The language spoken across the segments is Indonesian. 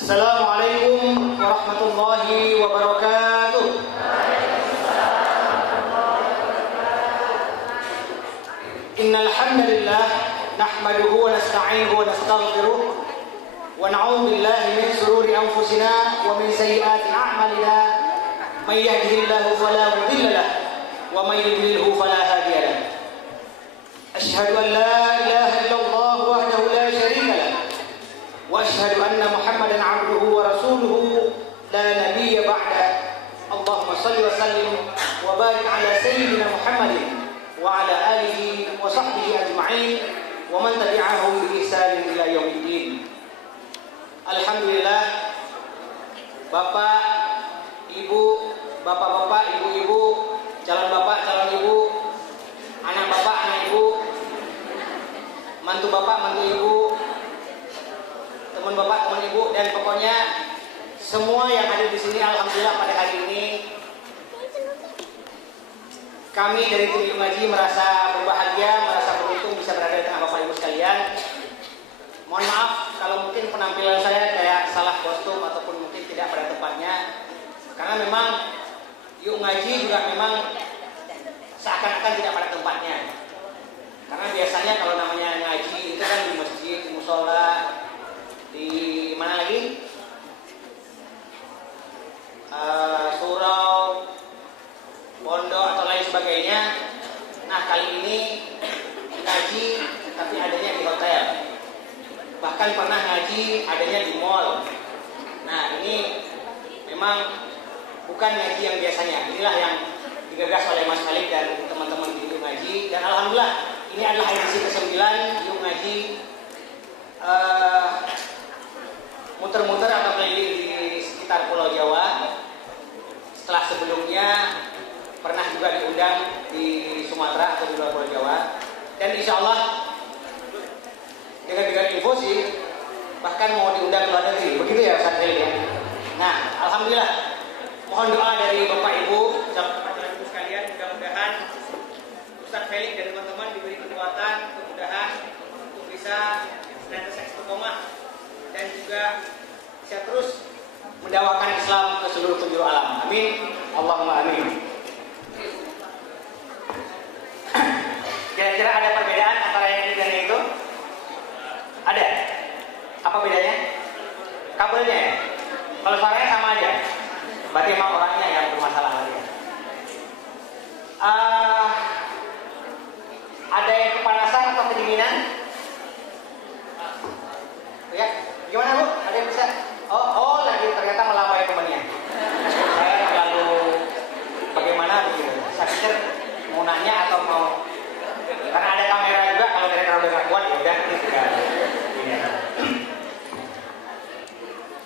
Assalamualaikum warahmatullahi wabarakatuh. Innal hamdalillah nahmaduhu wa nasta'inuhu wa nastaghfiruh wa na'udzu billahi min shururi anfusina wa min sayyiati a'malina. May yahdihillahu fala mudilla lahu wa may yudlilhu fala hadiya lahu. Asyhadu an la ilaha illallah wahdahu la syarika lahu wa asyhadu anna Muhammadan 'abduhu wa rasuluhu la nabiyya ba'da. Allahumma shalli wa sallim wa barik ala sayyidina Muhammadin wa ala alihi wa sahbihi ajma'in wa man tabi'ahum bi ihsan ila yaumiddin. Alhamdulillah, Bapak, Ibu, Bapak-bapak, Ibu-ibu, calon Bapak, calon Ibu, anak Bapak, anak Ibu, mantu Bapak, mantu Ibu, teman Bapak, teman Ibu, dan pokoknya semua yang hadir di sini. Alhamdulillah pada hari ini kami dari tim Yuk Ngaji merasa berbahagia, merasa beruntung bisa berada di tengah Bapak Ibu sekalian. Mohon maaf kalau mungkin penampilan saya kayak salah kostum ataupun mungkin tidak pada tempatnya, karena memang Yuk Ngaji juga memang seakan-akan tidak pada tempatnya. Karena biasanya kalau namanya ngaji itu kan di masjid, di musola, di mana lagi? Surau, pondok atau lain sebagainya. Nah, kali ini ngaji tapi adanya di hotel. Bahkan pernah ngaji adanya di mall. Nah, ini memang bukan ngaji yang biasanya. Inilah yang digagas oleh Mas Khalid dan teman-teman di Yuk Ngaji. Dan alhamdulillah ini adalah edisi ke-9 Yuk Ngaji muter-muter atau keliling di sekitar Pulau Jawa. Setelah sebelumnya pernah juga diundang di Sumatera atau di luar Pulau Jawa. Dan insya Allah dengan info sih bahkan mau diundang ke luar negeri. Begitu ya Ustaz Khalid ya. Nah, alhamdulillah mohon doa dari Bapak Ibu, Bapak Ibu sekalian, mudah-mudahan Ustaz Khalid dan teman-teman diberi kekuatan, kemudahan untuk bisa senantiasa istiqomah dan juga bisa terus mendakwakan Islam ke seluruh penjuru alam. Amin. Allahumma amin. Kira-kira ada perbedaan antara yang ini dan yang itu? Ada? Apa bedanya? Kabelnya ya? Kalau suaranya sama aja? Berarti emang orangnya yang bermasalah lagi ya? Ada yang kepanasan atau kedinginan? Ya, gimana Bu? Ada yang bisa? Oh, lagi ternyata melampaui temannya. Saya terlalu bagaimana begitu? Saya pikir mau nanya atau mau, karena ada kamera juga, kalau mereka udah gak kuat ya udah.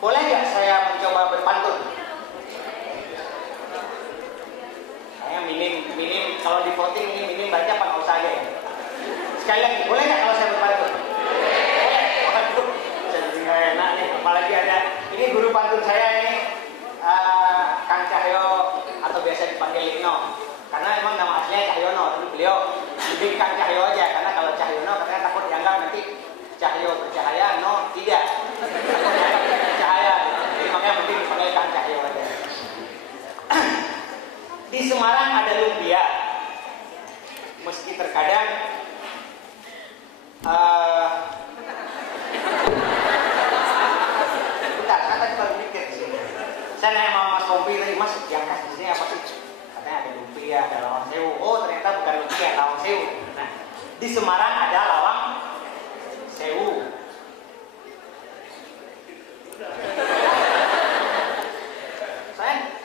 Boleh nggak saya mencoba berpantun? Saya minim kalau di voting ini minim baca apa nggak usah aja ya? Sekali lagi, boleh nggak kalau saya berpantun? Boleh. Waduh, jadi nggak enak nih. Apalagi ada ini guru pantun saya ini, Kang Cahyo atau biasa dipanggil Lino. Karena emang nama aslinya Cahyono, tapi beliau lebih Kang Cahyo aja. Karena kalau Cahyono katanya takut dianggap nanti Cahyo bercahaya, no tidak. Cahaya, jadi makanya mungkin dipanggil Kang Cahyo aja. Di Semarang ada lumpia, meski terkadang bentar, kan tadi baru mikir di sini. Saya nanya sama Mas Tompi tadi, Mas yang khas di sini apa sih? Katanya ada lumpia, ada lawang sewu. Oh, ternyata bukan lumpia, lawang sewu. Nah, di Semarang ada lawang sewu.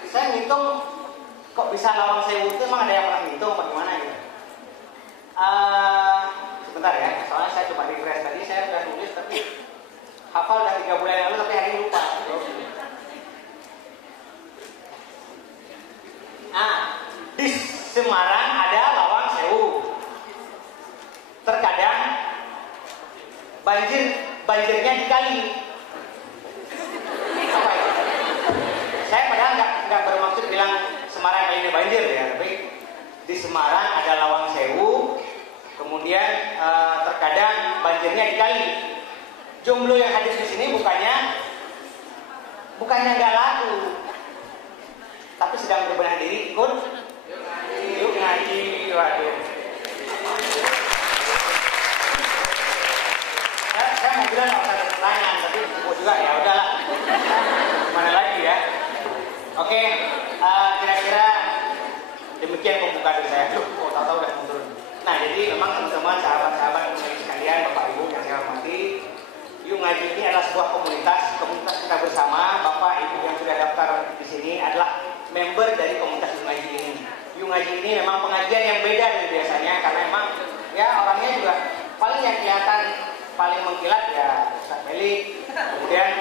Saya ngitung kok bisa lawang sewu itu, emang ada yang pernah ngitung bagaimana gitu? Sebentar ya, soalnya saya coba refresh tadi, saya sudah nulis tapi hafal udah 3 bulan yang lalu tapi hari ini lupa. Nah, di Semarang ada lawang sewu. Terkadang banjirnya dikali. Apa itu? Saya padahal nggak bermaksud bilang Semarang kali ini banjir ya, tapi di Semarang ada lawang sewu. Kemudian terkadang banjirnya dikali. Jomblo yang hadir di sini bukannya Bukannya nggak laku, tapi sedang berbenah diri ikut yuk ngaji. Waduh. Saya mau bilang nggak usah ada pertanyaan, tapi disebut juga ya udahlah. Mana lagi ya? Oke, kira-kira demikian pembuka dari saya. Tahu udah mundur. Nah, jadi memang teman-teman, sahabat-sahabat sekalian, Bapak Ibu yang saya hormati, Yuk Ngaji ini adalah sebuah komunitas kita bersama. Bapak Ibu yang sudah daftar di sini adalah member dari komunitas Yuk Ngaji ini. Yuk Ngaji ini memang pengajian yang beda dari biasanya karena memang ya orangnya juga paling yang kelihatan paling mengkilat ya Ustaz Meli, kemudian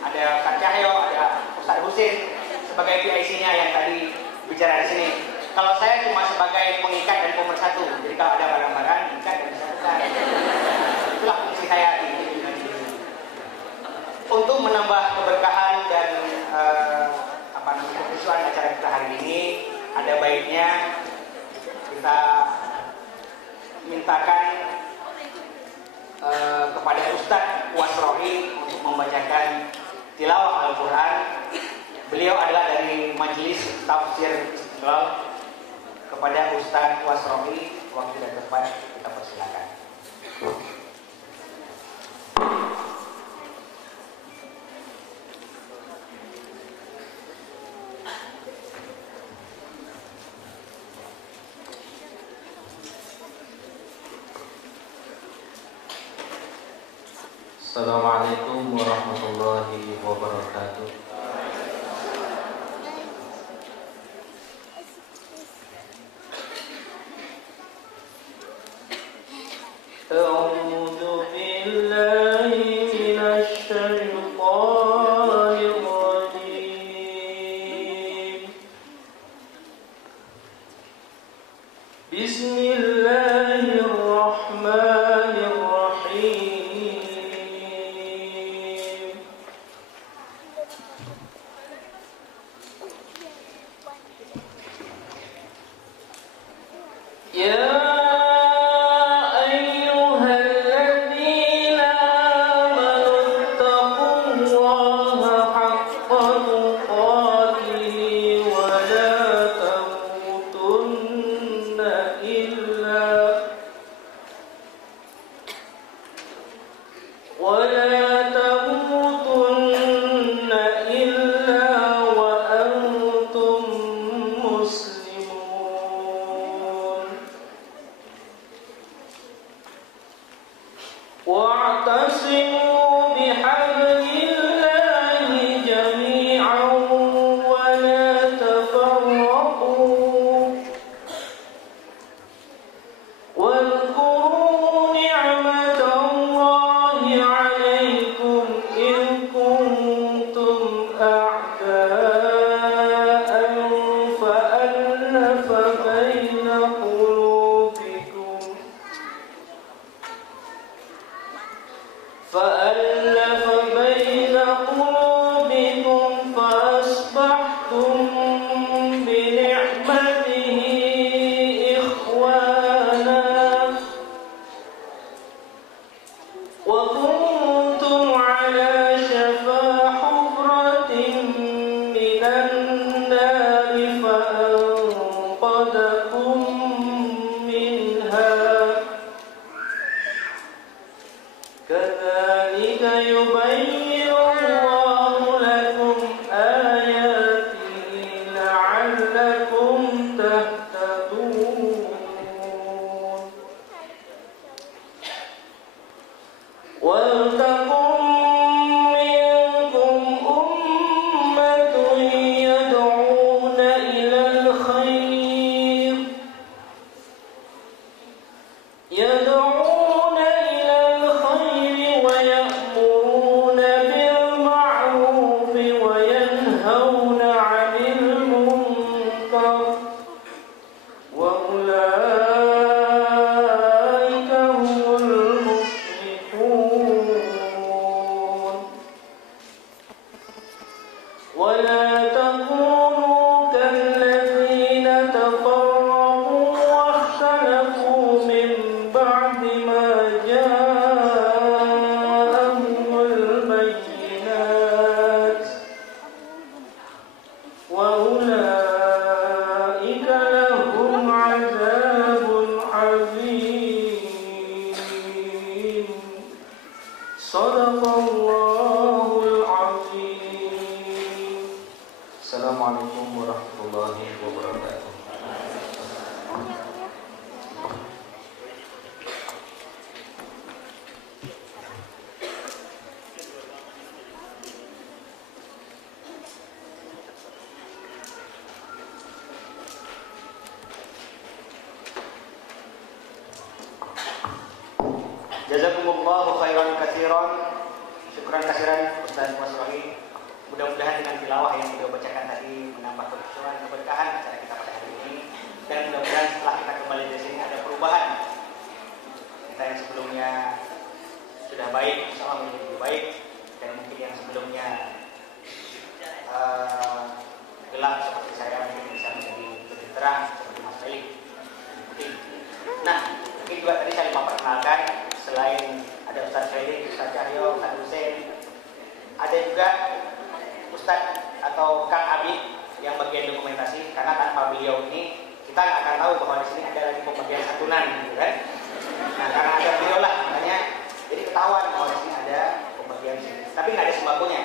ada Ustaz Cahyo, ada Ustaz Husin sebagai PIC-nya yang tadi bicara di sini. Kalau saya cuma sebagai pengikat dan pemersatu, jadi kalau ada barang-barang ikat dan disatukan. Itulah fungsi saya di untuk menambah keberkahan dan keseruan acara kita hari ini. Ada baiknya kita mintakan kepada Ustadz Wasrohi untuk membacakan tilawah Al-Quran. Beliau adalah dari Majelis Tafsir Istiqlal. Kepada Ustadz Wasrohi, waktu dan tempat kita persilakan. Assalamualaikum warahmatullahi wabarakatuh. أعوذ بالله من الشيطان الرجيم. بسم الله الرحمن الرحيم. يا واعتصموا بحبل الله جميعا ولا تفرقوا واذكروا نعمة الله عليكم إذ كنتم أعداء فألف بين قلوبكم فأصبحتم بنعمته إخوانا وكنتم على شفا حفرة من النار فأنقذكم منها كذلك يبين الله لكم آياته لعلكم تهتدون ولتكن منكم أمة يدعون إلى الخير ويأمرون بالمعروف وينهون عن المنكر وأولئك هم المفلحون ولا تكونوا كالذين تفرقوا واختلفوا من بعد ما جاءهم البينات katsiran. Syukran katsiran Ustaz Wasrohi. Mudah-mudahan dengan tilawah yang beliau bacakan tadi menambah keberkahan acara kita pada hari ini, dan mudah-mudahan setelah kita kembali dari sini ada perubahan. Kita yang sebelumnya sudah baik, insyaallah menjadi lebih baik, dan mungkin yang sebelumnya gelap seperti saya mungkin bisa menjadi lebih terang seperti Mas Felix. Nah, mungkin juga tadi saya memperkenalkan selain ada Ustaz Felix, Ustaz Cahyo, Ustaz Hussein, ada juga Ustaz atau Kang Abi yang bagian dokumentasi, karena tanpa beliau ini kita nggak akan tahu bahwa di sini ada lagi pembagian santunan, gitu kan? Nah, karena ada beliau lah, makanya jadi ketahuan bahwa di sini ada pembagian sini. Tapi nggak ada sembakonya,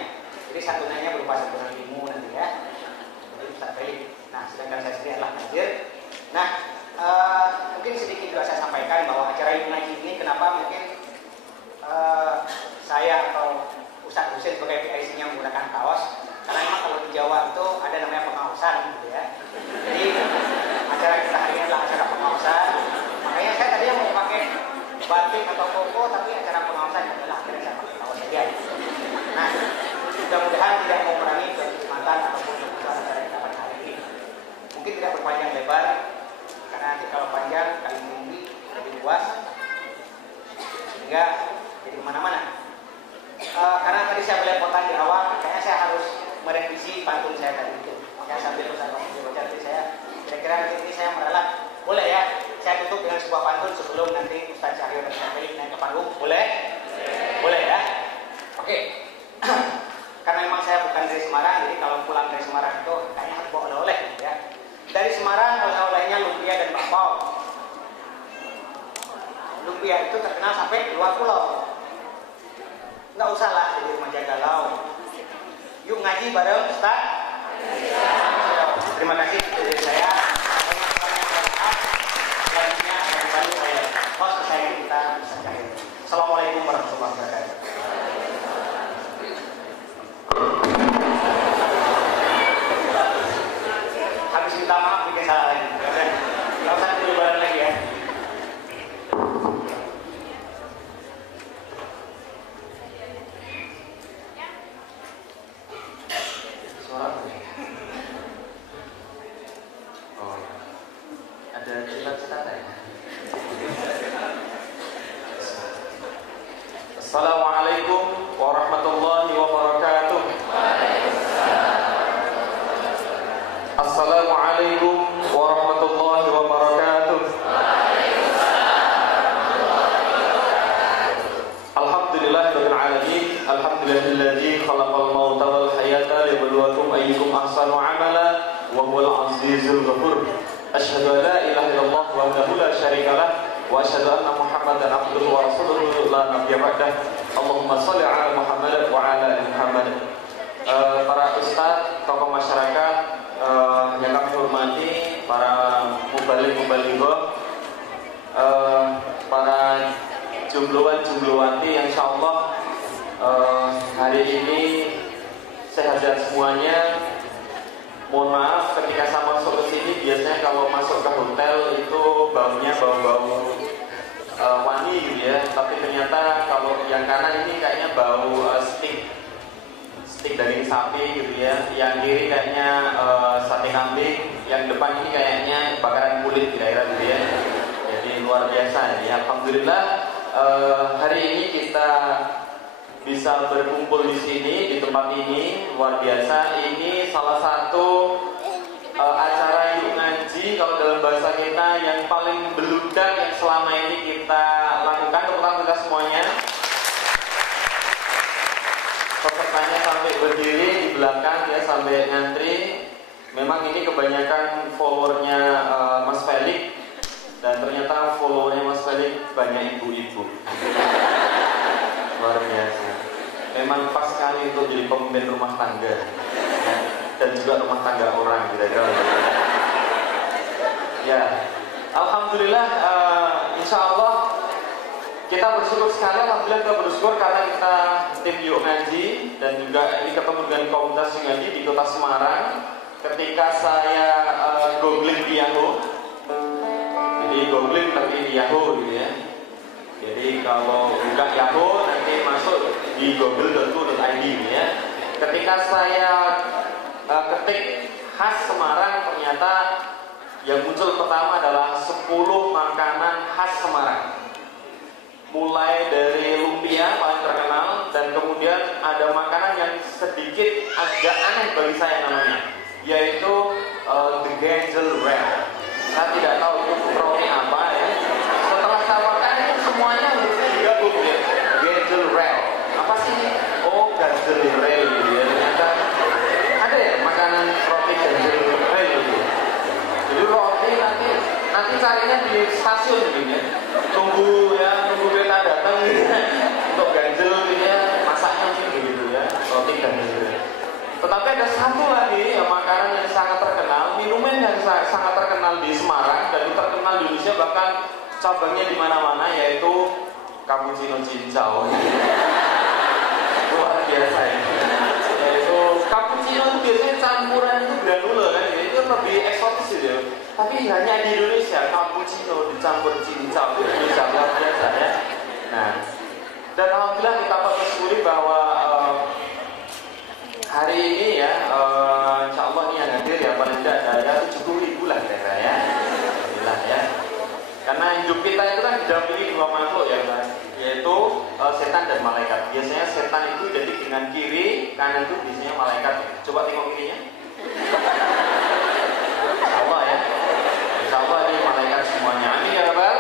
jadi santunannya berupa santunan ilmu nanti ya. Jadi Ustaz Felix. Nah, sedangkan saya sendiri adalah hadir. Nah, mungkin sedikit juga saya sampaikan bahwa acara ilmu ngaji ini kenapa mungkin saya atau Ustaz Hussein sebagai PIC-nya menggunakan kaos, karena memang kalau di Jawa itu ada namanya pengausan gitu ya. Jadi acara kita hari ini adalah acara pengausan. Makanya saya tadi mau pakai batik atau koko, tapi acara pengausan adalah akhirnya saya pakai kaos saja. Nah, mudah-mudahan tidak mengurangi kenikmatan ataupun kebutuhan acara kita pada hari ini. Mungkin tidak berpanjang lebar, karena nanti kalau panjang kali tinggi lebih luas, sehingga jadi kemana-mana. Karena tadi saya belepotan di awal, kayaknya saya harus merevisi pantun saya tadi itu. Makanya sambil Ustaz baca, jadi saya kira-kira ini saya meralat. Boleh ya, saya tutup dengan sebuah pantun sebelum nanti Ustaz Cahyo dan Ustaz Felix naik ke panggung. Boleh? Boleh ya? Oke. Karena memang saya bukan dari Semarang, jadi kalau pulang dari Semarang itu kayaknya harus bawa oleh-oleh gitu ya. Dari Semarang oleh-olehnya lumpia dan bakpao. Lumpia itu terkenal sampai luar pulau. Nggak usah lah jadi remaja galau. Yuk ngaji bareng Ustaz. Terima kasih dari saya. Selanjutnya kembali saya host kesayangan kita Ustaz Cahyo. Assalamualaikum warahmatullahi wabarakatuh. Habis minta maaf bikin salah lagi. Nggak usah dulu bareng lagi ya. Ada cita-cita ya? Assalamualaikum warahmatullahi wabarakatuh. Assalamualaikum warahmatullahi wabarakatuh. Alhamdulillahirabbil alamin. Alhamdulillahilladzi khalaqal mauta wal hayata liyabluwakum ayyukum ahsanu amala wa huwal azizul ghafur. Asyhadu an la ilaha illallah wahdahu la syarika lah wa asyhadu anna Muhammadan abduhu wa rasuluhu la nabiyya ba'dah. Allahumma shalli ala Muhammad wa ala ali Muhammad. Para ustaz, tokoh masyarakat yang kami hormati, para mubaligh-mubalighah, para jumlawan-jumlawati yang insyaallah hari ini sehat-sehat semuanya. Mohon maaf ketika saya masuk ke sini, biasanya kalau masuk ke hotel itu baunya bau-bau wangi gitu ya. Tapi ternyata kalau yang kanan ini kayaknya bau steak daging sapi gitu ya. Yang kiri kayaknya sate kambing. Yang depan ini kayaknya bakaran kulit kira-kira gitu ya. Jadi luar biasa ya. Alhamdulillah hari ini kita bisa berkumpul di sini, di tempat ini, luar biasa. Ini salah satu acara yuk ngaji kalau dalam bahasa kita yang paling beludak yang selama ini kita lakukan. Tepuk tangan kita semuanya. Pesertanya sampai berdiri di belakang ya, sampai ngantri. Memang ini kebanyakan followernya Mas Felix, dan ternyata followernya Mas Felix banyak ibu-ibu. Luar biasa. Memang pas sekali untuk jadi pemimpin rumah tangga dan juga rumah tangga orang kira-kira. Ya, alhamdulillah. Insya Allah kita bersyukur sekali. Alhamdulillah kita bersyukur karena kita tim Yuk Ngaji dan juga ini ketemu dengan komunitas Yuk Ngaji di Kota Semarang. Ketika saya googling di Yahoo, jadi googling tapi di Yahoo gitu ya. Jadi kalau buka Yahoo nanti masuk di google.co.id ya. Ketika saya ketik khas Semarang, ternyata yang muncul pertama adalah 10 makanan khas Semarang. Mulai dari lumpia paling terkenal, dan kemudian ada makanan yang sedikit agak aneh bagi saya namanya, yaitu the Genzel Rail. Saya tidak tahu itu roti apa ya. Setelah saya makan itu semuanya digabung ya. Genzel Rail. Apa sih? Oh, Genzel Rail gitu ya. Ternyata ada ya makanan roti Genzel Rail gitu. Jadi roti nanti carinya di stasiun gitu ya. Tunggu kereta datang gitu ya. Untuk ganjel gitu ya, masaknya gitu ya. Roti ganjel. Tetapi ada satu lagi makanan yang sangat terkenal, minuman yang sangat terkenal di Semarang dan terkenal di Indonesia, bahkan cabangnya di mana-mana, yaitu cappuccino cincau. Luar biasa ya. Yaitu cappuccino itu biasanya campuran itu granula kan, itu lebih eksotis gitu. Tapi hanya di Indonesia cappuccino dicampur cincau itu luar biasa ya. Nah, dan alhamdulillah kita patut bersyukur bahwa hari ini ya, insya Allah ini yang hadir ya paling tidak ada 70.000 lah kira ya. Alhamdulillah ya. Karena hidup kita itu kan didampingi dua makhluk ya kan, yaitu setan dan malaikat. Biasanya setan itu identik dengan kiri, kanan itu biasanya malaikat. Coba tengok kirinya. Insya Allah ya. Insya Allah ini malaikat semuanya. Amin ya Rabbal.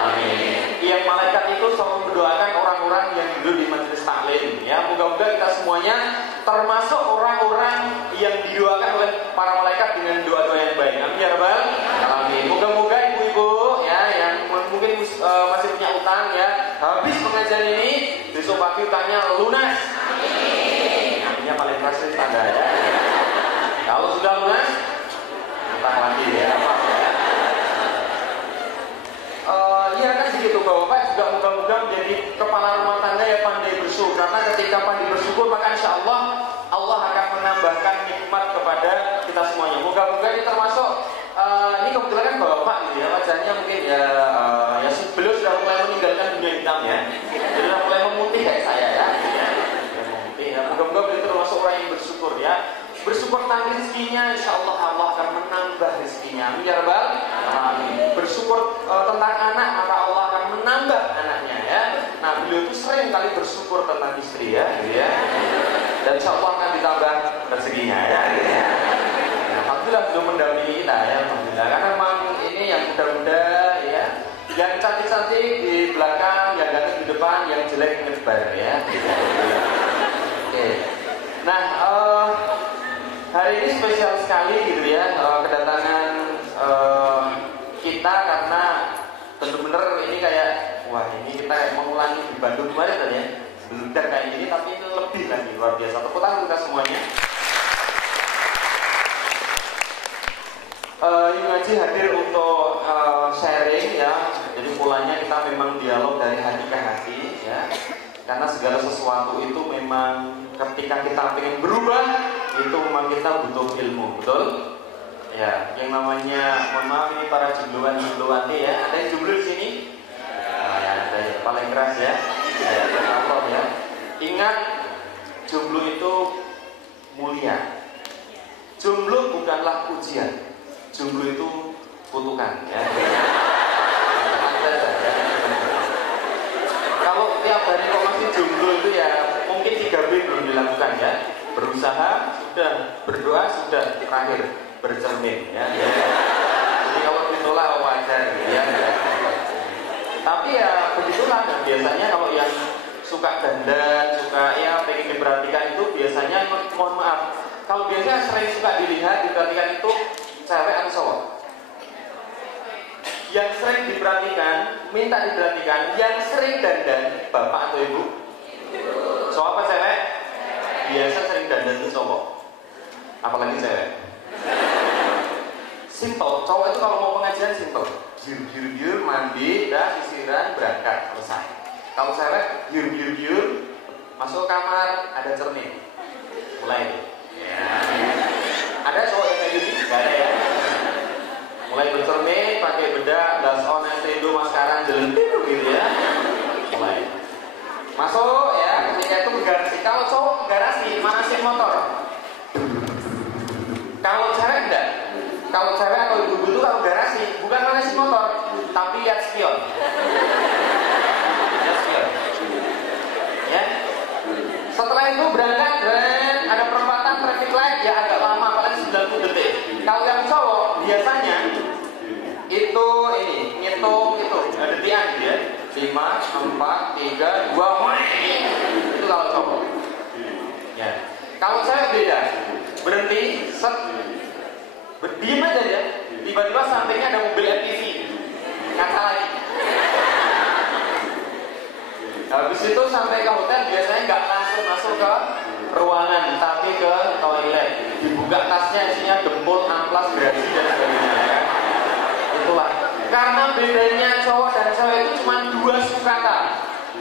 Amin. Yang malaikat itu selalu mendoakan orang-orang yang duduk di majelis taklim ya. Moga-moga kita semuanya termasuk orang-orang yang didoakan oleh para malaikat dengan doa-doa yang baik. Amin ya Rabbal. Amin. Moga-moga ibu-ibu ya yang mungkin masih punya utang ya, habis pengajian ini besok pagi utangnya lunas. Amin. Aminnya paling pasti tanda ya. Kalau sudah lunas, utang lagi ya apa ya. Iya kan begitu Bapak juga moga-moga menjadi kepala rumah tangga yang pandai bersyukur, karena ketika pandai bersyukur maka insya Allah akan menambahkan nikmat kepada kita semuanya. Moga-moga ini termasuk ini kebetulan kan Bapak gitu ya, wajahnya mungkin ya beliau sudah mulai meninggalkan dunia hitam ya, jadi sudah mulai memutih kayak saya ya, memutih ya. Moga-moga beliau termasuk orang yang bersyukur ya. Bersyukur tentang rezekinya, insya Allah akan menambah rezekinya. Amin ya Rabbal. Amin. Bersyukur tentang anak, maka Allah akan menambah anaknya ya. Nah, beliau itu sering kali bersyukur tentang istri ya, gitu ya. Dan insya Allah akan ditambah rezekinya ya. Gitu ya. Nah, alhamdulillah beliau mendampingi kita ya, alhamdulillah. Karena memang ini yang muda-muda ya, yang cantik-cantik di belakang, yang ganteng di depan, yang jelek nyebar ya. Oke. Nah, hari ini spesial sekali gitu ya, kedatangan kita, karena benar-benar ini kayak wah, ini kita kayak mengulangi di Bandung kemarin tadi ya, belum kayak gini tapi ini lebih lagi luar biasa. Tepuk tangan kita semuanya. Ibu Ngaji hadir untuk sharing ya, jadi mulanya kita memang dialog dari hati ke hati ya, karena segala sesuatu itu memang ketika kita ingin berubah itu memang kita butuh ilmu, betul? Ya, yang namanya, mohon maaf ini para jumlowati ya, ada yang jumlah di sini? Ya, ada yang paling keras ya, Allah ya. Ingat, jomblo itu mulia. Jomblo bukanlah ujian, jomblo itu kutukan ya. Kalau tiap hari kok masih jomblo itu ya mungkin 3B belum dilakukan ya. Berusaha sudah, berdoa sudah, terakhir bercermin ya. Jadi kalau ditolak wajar ya. Tapi ya begitulah, dan biasanya kalau yang suka dandan, suka ya pengen diperhatikan itu biasanya, mohon maaf, kalau biasanya sering suka dilihat, diperhatikan itu cewek atau cowok? Yang sering diperhatikan, minta diperhatikan, yang sering dandan, bapak atau ibu? Cowok apa cewek? Biasa sering dandan itu cowok, apalagi cewek. Simple, cowok itu kalau mau pengajian simple, giur, mandi, dah sisiran, berangkat, selesai. Kalau cewek, giur, masuk kamar, ada cermin, mulai. Ya. Ada cowok yang kayak gini? Gak ada ya. Mulai bercermin, pakai bedak, blush on, eyeshadow, maskara, jelentir gitu ya. Kalau cewek atau ibu-ibu itu kalau garasi bukan manasi motor, tapi lihat spion. Lihat spion. Ya. Setelah itu berangkat dan ada perempatan traffic light ya agak lama, paling 90 detik. Kalau yang cowok biasanya itu ini ngitung itu detikan gitu ya. 5, 4, 3, 2, itu kalau cowok. Ya. Kalau cewek beda, berhenti, set, diem aja ya. Tiba-tiba sampingnya ada mobil MPV, ngaca lagi. Habis itu sampai ke hotel biasanya nggak langsung masuk ke ruangan, tapi ke toilet. Dibuka tasnya isinya dempul, amplas, gerasi dan sebagainya. Ya. Itulah. Karena bedanya cowok dan cewek itu cuma 2 sukata,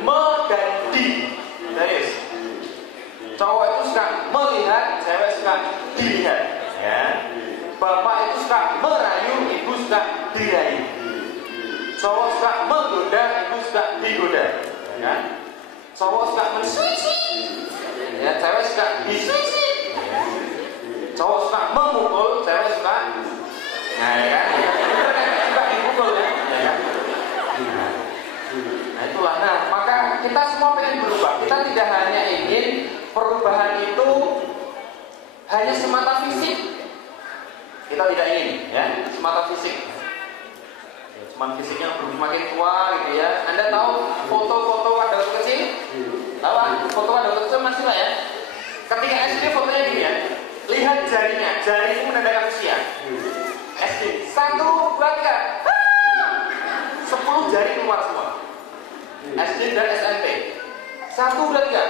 me dan di. Guys, cowok itu suka melihat, cewek suka dilihat. Ya. Bapak itu suka merayu, ibu suka dirayu. Cowok suka menggoda, ibu suka digoda. Ya. Cowok suka mensuisi, ya, cewek suka disuisi. Cowok suka memukul, cewek suka, nah ya kan, suka dipukul ya. Nah itulah. Nah maka kita semua pengen berubah. Kita tidak hanya ingin perubahan itu hanya semata fisik. Kita tidak ingin, ya, semata fisik. Cuman fisiknya semakin tua gitu ya. Anda tahu foto-foto pada waktu kecil? Tahu foto pada waktu kecil masih lah ya. Ketika SD fotonya gini ya. Lihat jarinya, jari itu menandakan usia. SD 1, 2, 3 10 jari keluar semua. SD dan SMP 1, 2, 3.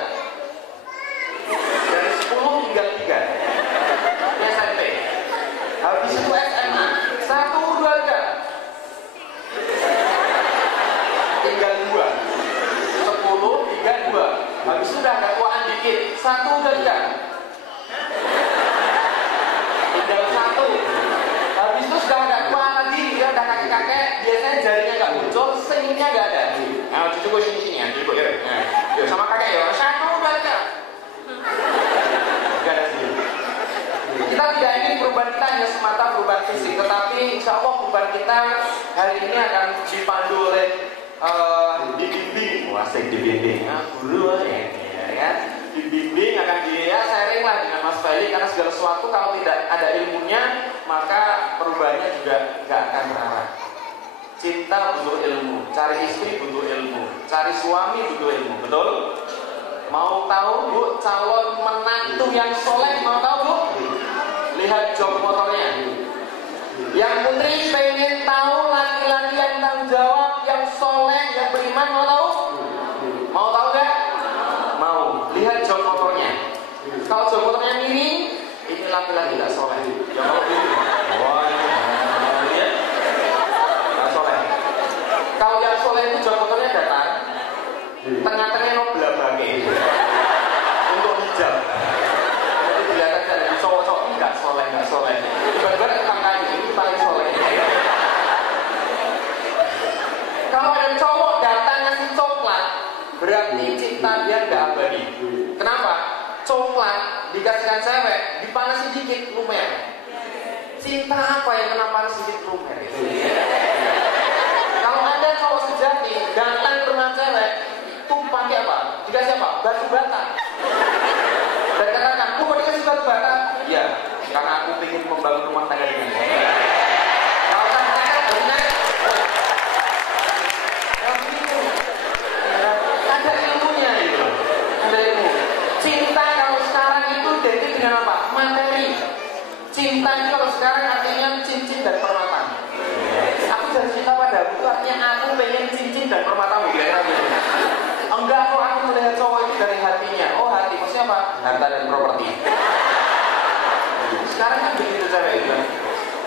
Dari 10 tinggal 3. Ini SMP. Habis itu SMA 1, 2, 3. Tinggal 2. 10, 3, 2. Habis itu udah agak tuaan dikit. 1, 2, 3. Tinggal 1. Habis itu sudah agak tuaan lagi, dia udah kakek-kakek. Biasanya jarinya nggak muncul, senyumnya nggak ada. Nah, cucu gue sini ya, cucu gue ya. Yuk sama kakek ya. 1, 2, 3. Gak ada senyum. Kita tidak ingin perubahan kita hanya semata perubahan fisik, tetapi insya Allah perubahan kita hari ini akan dipandu oleh dibimbing, asik dibimbing, guru ya, dibimbing akan sharing lah dengan Mas Feli, karena segala sesuatu kalau tidak ada ilmunya maka perubahannya juga nggak akan terarah. Cinta butuh ilmu, cari istri butuh ilmu, cari suami butuh ilmu, betul? Mau tahu Bu calon menantu yang soleh, mau tahu Bu? Lihat jok motornya. Yang putri pengen tahu laki-laki yang tanggung jawab, yang soleh, yang beriman, mau tahu? Mau tahu nggak? Mau. Lihat jok motornya. Kalau jok motornya miring, ini laki-laki nggak soleh. Yang mau miring, wah ini ya, nggak soleh. Kalau yang soleh itu jok motornya datar, tengah-tengahnya no belabage untuk hijab. Jadi kelihatan dari cowok-cowok nggak soleh. Tiba-tiba tukang kayu itu paling soleh. Kalau ada cowok datang ngasih coklat, berarti cinta dia nggak abadi. Kenapa? Coklat dikasihkan cewek, dipanasin dikit lumer. Cinta apa yang kena panas dikit lumer? Kalau ada cowok sejati datang ke rumah cewek, tuh pakai apa? Dikasih apa? Batu bata. Dan katakan, aku mau dikasih batu bata? Iya, karena aku ingin membangun rumah tangga dengan baik. Kalau katakan, benar. Ya begitu. Ada ilmunya itu. Ada ilmu. Cinta kalau sekarang itu identik dengan apa? Materi. Cinta itu kalau sekarang artinya cincin dan permata. Aku jadi cinta padamu itu artinya aku pengen cincin dan permatamu. Enggak kok, aku melihat cowok itu dari hatinya. Oh hati, maksudnya apa? Harta dan properti. Sekarang kan begitu cewek itu.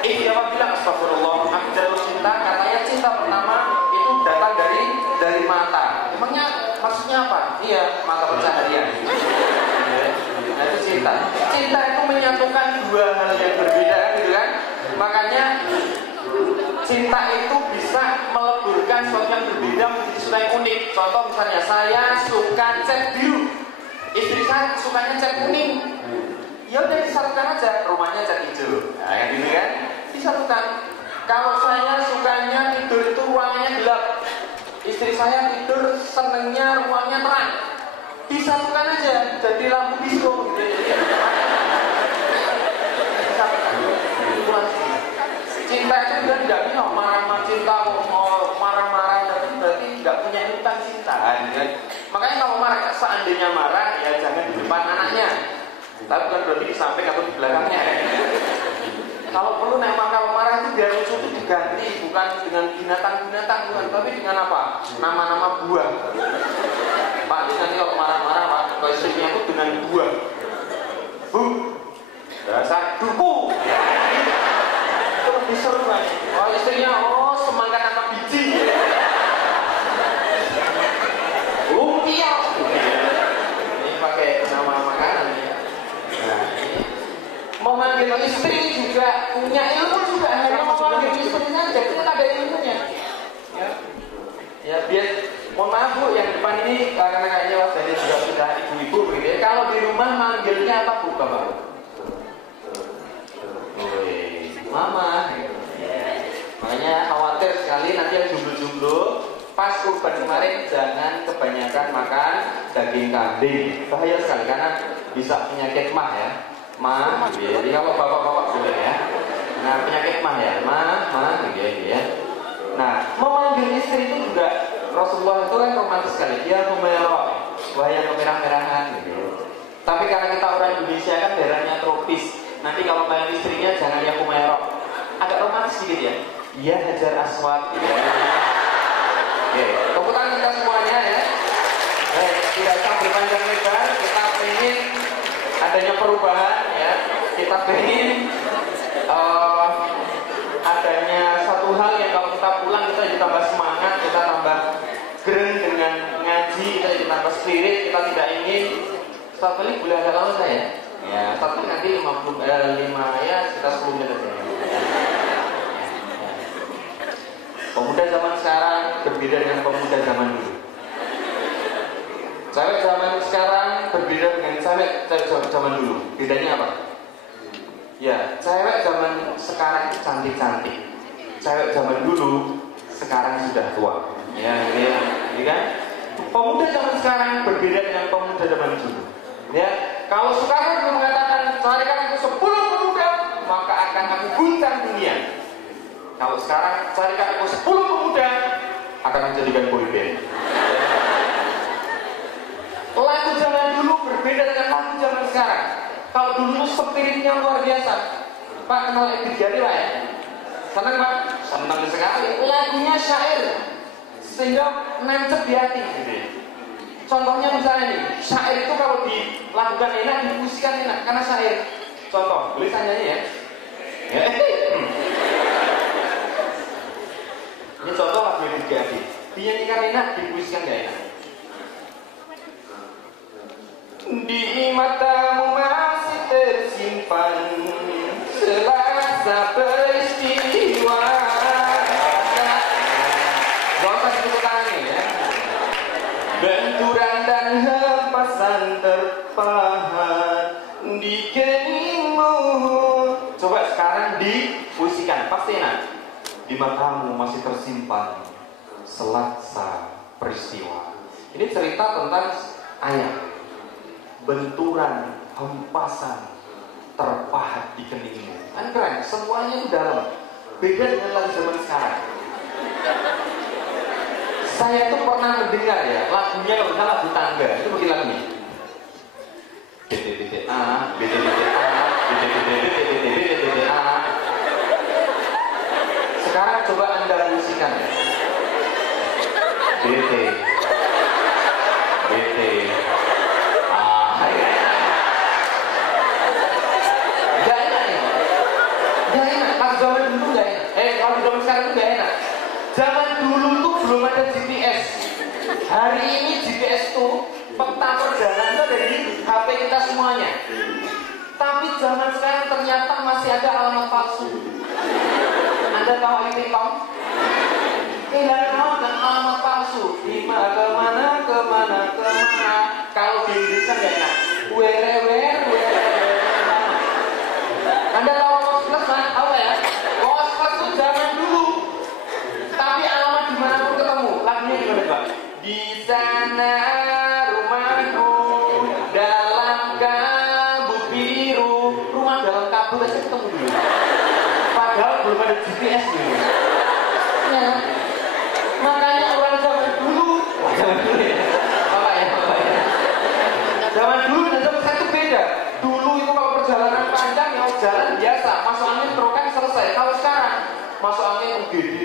Siapa bilang astagfirullah, aku jatuh cinta, katanya cinta pertama itu datang dari mata. Emangnya maksudnya apa? Iya, mata pencaharian. Nah itu cinta. Cinta itu menyatukan dua hal yang berbeda, gitu kan? Makanya cinta itu bisa meleburkan sesuatu yang berbeda menjadi sesuatu yang unik. Contoh misalnya, saya suka cat biru, istri saya sukanya cat kuning. Ya udah disatukan aja, rumahnya cat hijau. Nah, yang gitu kan? Disatukan Kalau saya sukanya tidur itu ruangannya gelap, istri saya tidur senengnya ruangnya terang. Disatukan aja jadi lampu disco gitu. Cinta itu kan tidak bisa marah-marah cinta, mau marah-marah berarti tidak punya intan cinta. Makanya kalau marah, seandainya marah ya jangan di depan anaknya, tapi bukan berarti di samping atau di belakangnya. Kalau perlu kalau marah itu biar lucu itu diganti, bukan dengan binatang-binatang, bukan, tapi dengan apa? Nama-nama buah. Pak, nanti kalau marah-marah Pak, kalau istrinya itu dengan buah. Bu, dasar duku. Itu lebih seru Pak. Kalau istrinya, semangka tanpa biji. Lumpia. Ini pakai nama makanan ya. Nah, ini memanggil istri juga punya ilmu juga, hanya memanggil istri saja kita ada ilmunya. Ya biar, mohon maaf Bu, yang depan ini karena kayaknya wajahnya juga sudah ibu-ibu begitu ya. Kalau di rumah manggilnya apa Bu Bapak? Mama. Makanya khawatir sekali nanti yang jomblo-jomblo pas kurban kemarin jangan kebanyakan makan daging kambing, bahaya sekali karena bisa penyakit mah ya. Ma, jadi kalau bapak-bapak boleh ya. Nah, penyakit mah ya, gitu ya. Nah, memanggil istri itu juga Rasulullah itu kan romantis sekali. Dia memelok, wahai yang kemerah-merahan gitu. Tapi karena kita orang Indonesia kan daerahnya tropis. Nanti kalau panggil istrinya jangan yang kumelok. Agak romantis sedikit ya. Iya Hajar Aswad. Ya. Oke, tepuk tangan kita semuanya ya. Tidak usah berpanjang lebar. Kita ingin adanya perubahan ya, kita ingin adanya satu hal yang kalau kita pulang kita jadi tambah semangat, kita tambah keren dengan ngaji, kita jadi tambah spirit, kita tidak ingin satu kali boleh agak lama saya ya, satu nanti 5 ya sekitar 10 menit aja. Pemuda zaman sekarang berbeda dengan pemuda zaman dulu. Cewek zaman sekarang berbeda dengan cewek zaman dulu. Bedanya apa? Ya, cewek zaman sekarang cantik-cantik. Cewek zaman dulu sekarang sudah tua. Ya, ini kan? Pemuda zaman sekarang berbeda dengan pemuda zaman dulu. Ya, kalau sekarang belum mengatakan carikan aku 10 pemuda, maka akan aku guncang dunia. Kalau sekarang carikan aku 10 pemuda, akan menjadikan boyband. Lagu zaman dulu berbeda dengan lagu zaman sekarang. Kalau dulu spiritnya luar biasa. Pak kenal Ebit Ghani Pak ya? Senang Pak? Senang sekali. Lagunya syair sehingga nancep di hati. Contohnya misalnya nih, syair itu kalau dilakukan enak, dipusikan enak karena syair. Contoh, tulisannya ya. Ini contoh lagu Ebit Ghani. Dinyanyikan enak, dipusikan gak enak. Di matamu masih tersimpan selasa peristiwa. Gak usah tepuk tangan ya. Benturan dan hempasan terpahat di keningmu. Coba sekarang dipusikan, pasti enak. Di matamu masih tersimpan selasa peristiwa. Ini cerita tentang ayam. Benturan, hempasan, terpahat di keningmu. Kan keren, semuanya itu dalam. Beda dengan lagu zaman sekarang. Saya tuh pernah mendengar ya, lagunya kalau misalnya lagu tangga, itu begini lagunya. BTBTA, BTBTA, BTBTA. Sekarang coba Anda musikan ya. BT. Zaman dulu gak enak. Kalau zaman sekarang itu gak enak. Zaman dulu tuh belum ada GPS. Hari ini GPS tuh peta perjalanan itu ada di HP kita semuanya. Tapi zaman sekarang ternyata masih ada alamat palsu. Anda tahu itu Tom? Kehilangan alamat palsu. Kemana. Kalau di Indonesia gak enak. Where. Anda tahu Kos Plus kan? Tahu ya? Kos Plus itu zaman dulu kabut aja ketemu dulu. Padahal belum ada GPS nih. Ya. Makanya orang zaman dulu, zaman dulu ya. Bapak ya. Zaman dulu dan zaman sekarang itu beda. Dulu itu kalau perjalanan panjang ya jalan biasa, masuk angin terokan selesai. Kalau sekarang masuk angin UGD.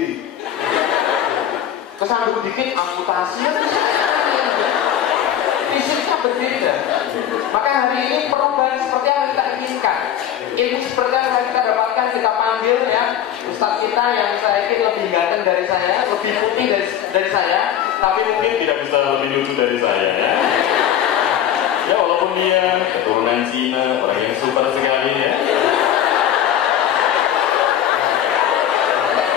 Kesandung dikit amputasi. Fisiknya berbeda. Maka hari ini perubahan seperti yang kita inginkan. Ilmu seperti yang kita dapatkan, kita panggil ya Ustadz kita yang saya yakin lebih ganteng dari saya, lebih putih dari saya, tapi mungkin tidak bisa lebih lucu dari saya ya. Ya walaupun dia keturunan Cina, orang yang super sekali ya.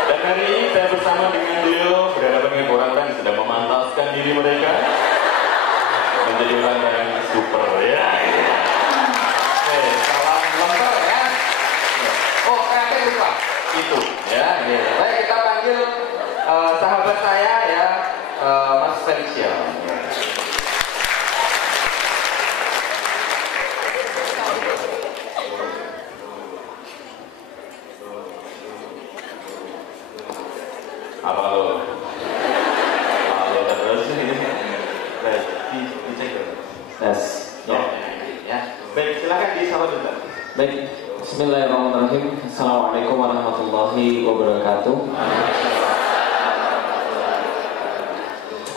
Dan hari ini saya bersama dengan beliau berhadapan dengan orang yang sedang memantaskan diri mereka menjadi orang yang super ya. Oke, salam lempar ya. Oh, kayak lupa. Itu ya. Baik, kita panggil sahabat saya ya, Mas Felicia. Apa lo? Halo terus ini. Baik, dicek dulu. Yes. Ya. Baik, silakan disapa dulu. Baik. Bismillahirrahmanirrahim. Assalamualaikum warahmatullahi wabarakatuh.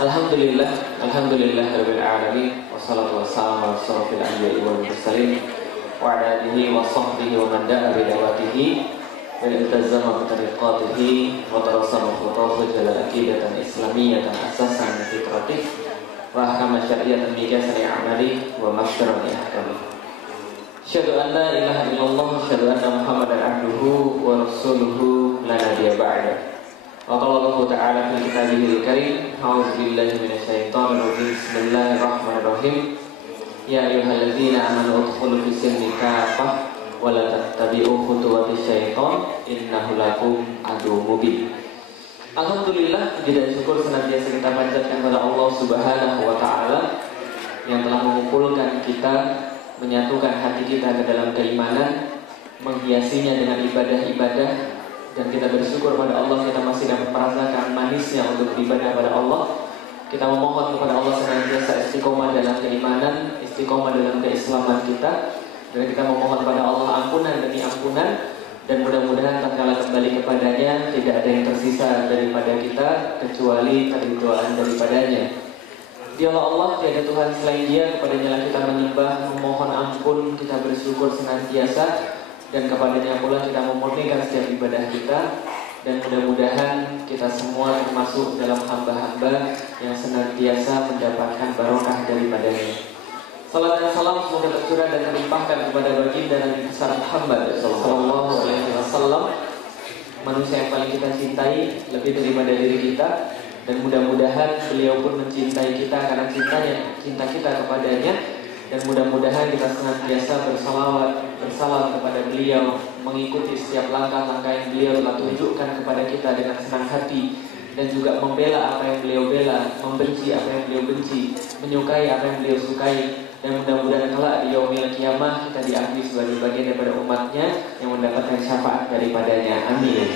Alhamdulillahirabbil alamin. Wassalatu wassalamu ala asyrofil anbiya'i wal mursalin wa ala alihi wa sahbihi wa man da'a bi da'watihi wa iltazama bi tariqatihi wa tarasama khutahu jalal aqidatan islamiyatan asasan fitratif wa ahkama syariatan miqyasan amali wa masyran ihkami. Asyhadu an la ilaha illallah wa asyhadu anna Muhammadan abduhu wa rasuluhu la nabiyya ba'da. Wa qala Allah ta'ala fil kitabihil karim, a'udzu billahi minasyaitonir rajim. Bismillahirrahmanirrahim. Ya ayyuhalladzina amanu udkhulu fis silmi kaffah wa la tattabi'u khutuwatis syaiton innahu lakum aduwwun mubin. Alhamdulillah, puji dan syukur senantiasa kita panjatkan kepada Allah Subhanahu wa taala yang telah mengumpulkan kita, menyatukan hati kita ke dalam keimanan, menghiasinya dengan ibadah-ibadah, dan kita bersyukur pada Allah kita masih dapat merasakan manisnya untuk beribadah pada Allah. Kita memohon kepada Allah senantiasa istiqomah dalam keimanan, istiqomah dalam keislaman kita, dan kita memohon kepada Allah ampunan demi ampunan, dan mudah-mudahan tatkala kembali kepadanya tidak ada yang tersisa daripada kita kecuali keridhaan daripadanya. Dialah Allah, tiada Tuhan selain Dia, kepadanya kita menyembah, memohon ampun, kita bersyukur senantiasa, dan kepadanya pula kita memurnikan setiap ibadah kita. Dan mudah-mudahan kita semua termasuk dalam hamba-hamba yang senantiasa mendapatkan barokah daripadanya. Salam dan salam semoga tercurah dan terlimpahkan kepada baginda Nabi besar Muhammad sallallahu alaihi wasallam, manusia yang paling kita cintai lebih daripada diri kita. Dan mudah-mudahan beliau pun mencintai kita karena cinta kita kepadanya. Dan mudah-mudahan kita senantiasa bersalam kepada beliau, mengikuti setiap langkah-langkah yang beliau telah tunjukkan kepada kita dengan senang hati, dan juga membela apa yang beliau bela, membenci apa yang beliau benci, menyukai apa yang beliau sukai. Dan mudah-mudahan kelak di yaumil kiamah kita diakui sebagai bagian daripada umatnya yang mendapatkan syafaat daripadanya. Amin.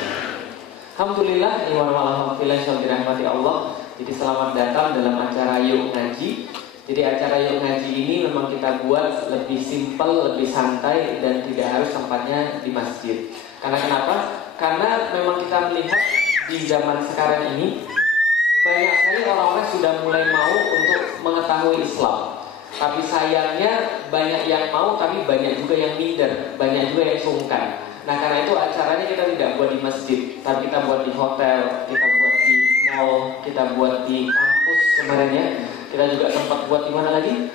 Alhamdulillah, iwan walhamdulillah dirahmati Allah. Jadi selamat datang dalam acara Yuk Ngaji. Jadi acara Yuk Ngaji ini memang kita buat lebih simpel, lebih santai, dan tidak harus tempatnya di masjid. Karena kenapa? Karena memang kita melihat di zaman sekarang ini banyak sekali orang-orang sudah mulai mau untuk mengetahui Islam. Tapi sayangnya banyak yang mau, tapi banyak juga yang minder, banyak juga yang sungkan. Nah karena itu acaranya kita tidak buat di masjid, tapi kita buat di hotel, kita buat di mall, kita buat di kampus kemarin ya. Kita juga sempat buat di mana lagi?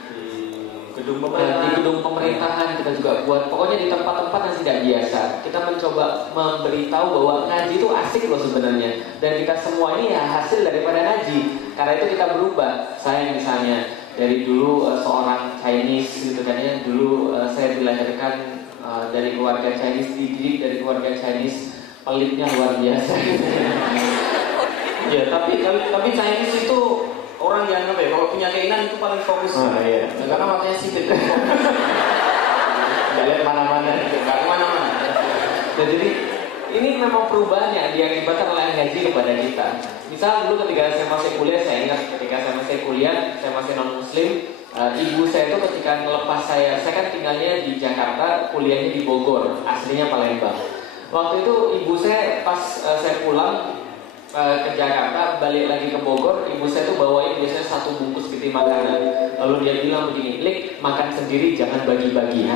Di gedung pemerintahan kita juga buat. Pokoknya di tempat-tempat yang tidak biasa. Kita mencoba memberitahu bahwa ngaji itu asik loh sebenarnya. Dan kita semua ini ya hasil daripada ngaji. Karena itu kita berubah. Saya misalnya dari dulu seorang Chinese gitu kan ya. Dulu saya dilahirkan dari keluarga Chinese, dididik dari keluarga Chinese, pelitnya luar biasa. Ya, tapi Chinese itu orang yang apa ya, kalau punya keinginan itu paling fokus. Oh iya. Karena matanya sipit. Nggak lihat mana-mana, nggak kemana-mana. Nah, jadi ini memang perubahan yang diakibatkan oleh ngaji kepada kita. Misal dulu ketika saya masih kuliah, saya ingat ketika saya masih kuliah, saya masih non muslim, ibu saya itu ketika melepas saya kan tinggalnya di Jakarta, kuliahnya di Bogor, aslinya Palembang. Waktu itu ibu saya pas saya pulang ke Jakarta, balik lagi ke Bogor, ibu saya tuh bawain biasanya 1 bungkus piti makanan. Lalu dia bilang begini, "Lik, makan sendiri, jangan bagi-bagi."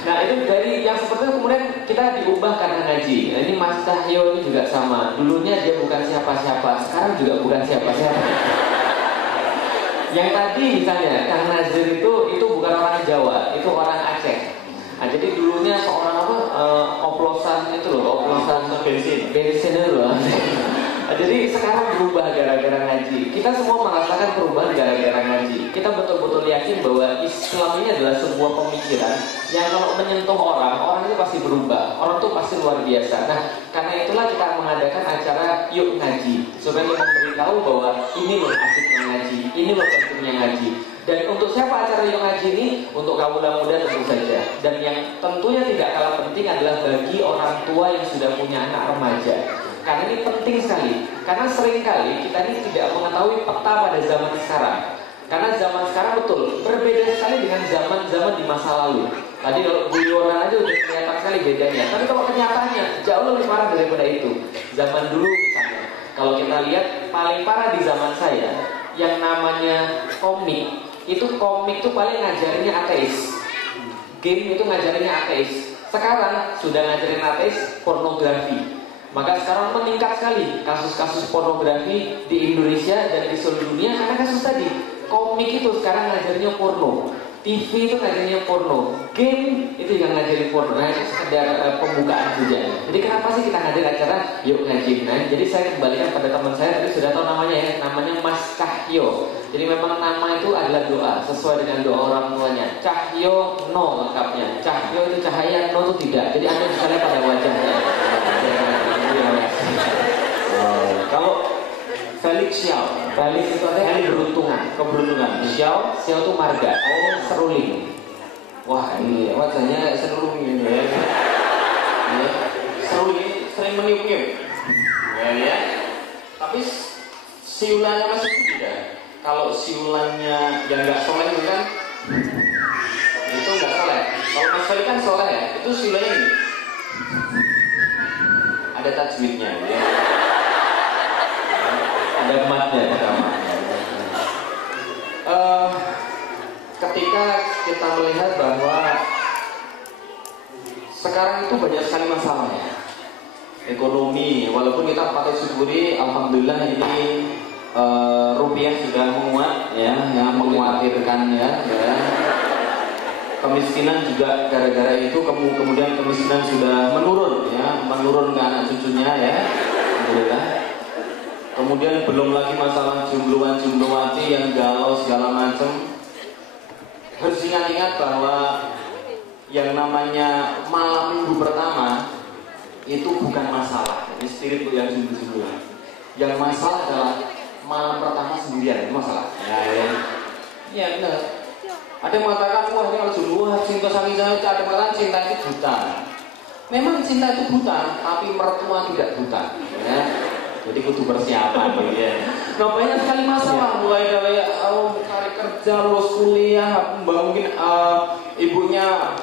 Nah itu dari yang seperti itu kemudian kita diubah karena ngaji. Nah, ini Mas Cahyo ini juga sama. Dulunya dia bukan siapa-siapa, sekarang juga bukan siapa-siapa. Yang tadi misalnya Kang Nazir itu bukan orang Jawa, itu orang Aceh. Nah, jadi dulunya seorang oplosan itu loh, oplosan bensin itu loh. Nah, jadi sekarang berubah gara-gara ngaji. Kita semua merasakan perubahan gara-gara ngaji. Kita betul-betul yakin bahwa Islam ini adalah sebuah pemikiran yang kalau menyentuh orang itu pasti berubah. Orang tuh pasti luar biasa. Nah, karena itulah kita mengadakan acara Yuk Ngaji, supaya memberitahu bahwa ini loh asiknya ngaji, ini loh pentingnya ngaji. Dan untuk siapa acara Yuk Ngaji ini? Untuk kaula muda tentu saja. Dan yang tentunya tidak kalah penting adalah bagi orang tua yang sudah punya anak remaja. Karena ini penting sekali. Karena seringkali kita ini tidak mengetahui peta pada zaman sekarang. Karena zaman sekarang betul berbeda sekali dengan zaman-zaman di masa lalu. Tadi kalau guyonan aja udah kelihatan sekali bedanya. Tapi kalau kenyataannya jauh lebih parah daripada itu. Zaman dulu misalnya, kalau kita lihat paling parah di zaman saya, yang namanya komik tuh paling ngajarinnya ateis. Game itu ngajarinnya ateis. Sekarang sudah ngajarin ateis pornografi. Maka sekarang meningkat sekali kasus-kasus pornografi di Indonesia dan di seluruh dunia karena kasus tadi. Komik itu sekarang ngajarinnya porno, TV itu ngajarinnya porno, game itu yang ngajarin porno. Nah itu sekedar pembukaan saja. Jadi kenapa sih kita ngadain acara Yuk Ngaji? Nah, jadi saya kembalikan pada teman saya tadi sudah tahu namanya ya, namanya Mas Cahyo. Jadi memang nama itu adalah doa sesuai dengan doa orang tuanya. Cahyo no lengkapnya. Cahyo itu cahaya, no itu tidak. Jadi Anda bisa lihat pada wajahnya. Kalau Felix Xiao itu artinya keberuntungan. Xiao itu marga. Seruling. Wah ini wajahnya seruling ini ya. Seruling sering meniup-niup. Ya. Tapi siulannya masih tidak. Kalau siulannya yang nggak soleh itu kan, itu nggak soleh. Kalau Mas Felix kan soleh ya. Itu siulannya ini. Ada tajwidnya ya. Ada matnya. Ketika kita melihat bahwa sekarang itu banyak sekali masalahnya, ekonomi, walaupun kita patut syukuri, alhamdulillah ini rupiah sudah menguat, ya, yang mengkhawatirkan ya. Kemiskinan juga gara-gara itu kemudian kemiskinan sudah menurun ke anak cucunya ya, alhamdulillah. Kemudian belum lagi masalah jumlawati yang galau segala macam. Harus ingat bahwa yang namanya malam minggu pertama itu bukan masalah. Ini spirit yang jumlah. Yang masalah adalah malam pertama sendirian, itu masalah. Ya benar. Ada yang mengatakan wah ini kalau jodoh cinta saling saya, ada yang mengatakan cinta itu buta. Memang cinta itu buta, tapi mertua tidak buta. Ya. Jadi kudu persiapan gitu ya. Nah banyak sekali masalah, mulai dari cari kerja, lulus kuliah, mungkin ibunya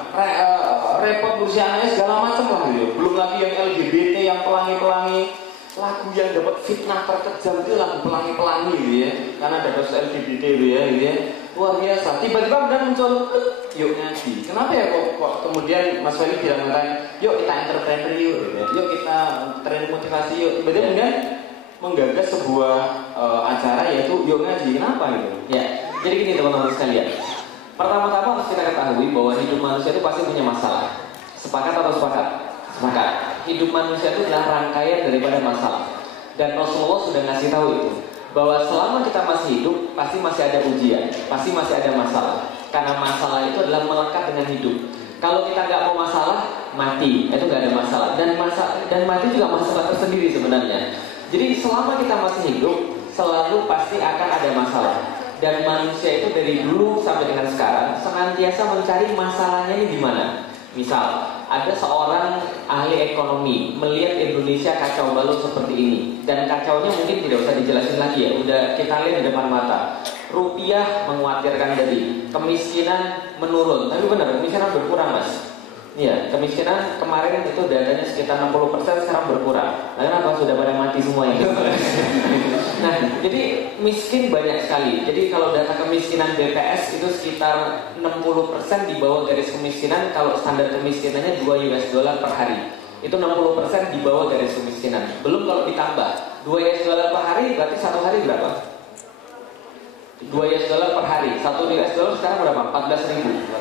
repot ngurusin anaknya segala macam lah gitu. Belum lagi yang LGBT, yang pelangi-pelangi, lagu yang dapat fitnah terkejam itu lagu pelangi-pelangi gitu ya. Karena ada kasus LGBT gitu ya. Luar biasa. Tiba-tiba kemudian muncul Yuk Ngaji. Kenapa ya kok kemudian Mas Felix tidak mengatakan yuk kita entrepreneur yuk, yuk kita tren motivasi yuk. Tiba-tiba kemudian menggagas sebuah acara yaitu Yuk Ngaji. Kenapa gitu? Ya, jadi gini teman-teman sekalian. Pertama-tama harus kita ketahui bahwa hidup manusia itu pasti punya masalah. Sepakat atau sepakat? Sepakat. Hidup manusia itu adalah rangkaian daripada masalah. Dan Rasulullah sudah ngasih tahu itu, bahwa selama kita masih hidup pasti masih ada ujian, pasti masih ada masalah. Karena masalah itu adalah melekat dengan hidup. Kalau kita nggak mau masalah, mati, itu nggak ada masalah. Dan mati juga masalah tersendiri sebenarnya. Jadi selama kita masih hidup, selalu pasti akan ada masalah. Dan manusia itu dari dulu sampai dengan sekarang senantiasa mencari masalahnya ini di mana. Misal, ada seorang ahli ekonomi melihat Indonesia kacau balau seperti ini, dan kacaunya mungkin tidak usah dijelasin lagi ya, udah kita lihat di depan mata. Rupiah mengkhawatirkan tadi, kemiskinan menurun, tapi benar kemiskinan berkurang mas. Iya, kemiskinan kemarin itu datanya sekitar 60%, sekarang berkurang. Nah, kenapa? Sudah pada mati semua ya. Nah, jadi miskin banyak sekali. Jadi kalau data kemiskinan BPS itu sekitar 60% di bawah garis kemiskinan. Kalau standar kemiskinannya $2 per hari, itu 60% di bawah garis kemiskinan. Belum kalau ditambah $2 per hari, berarti satu hari berapa? $2 per hari, $1 sekarang berapa? 14.000.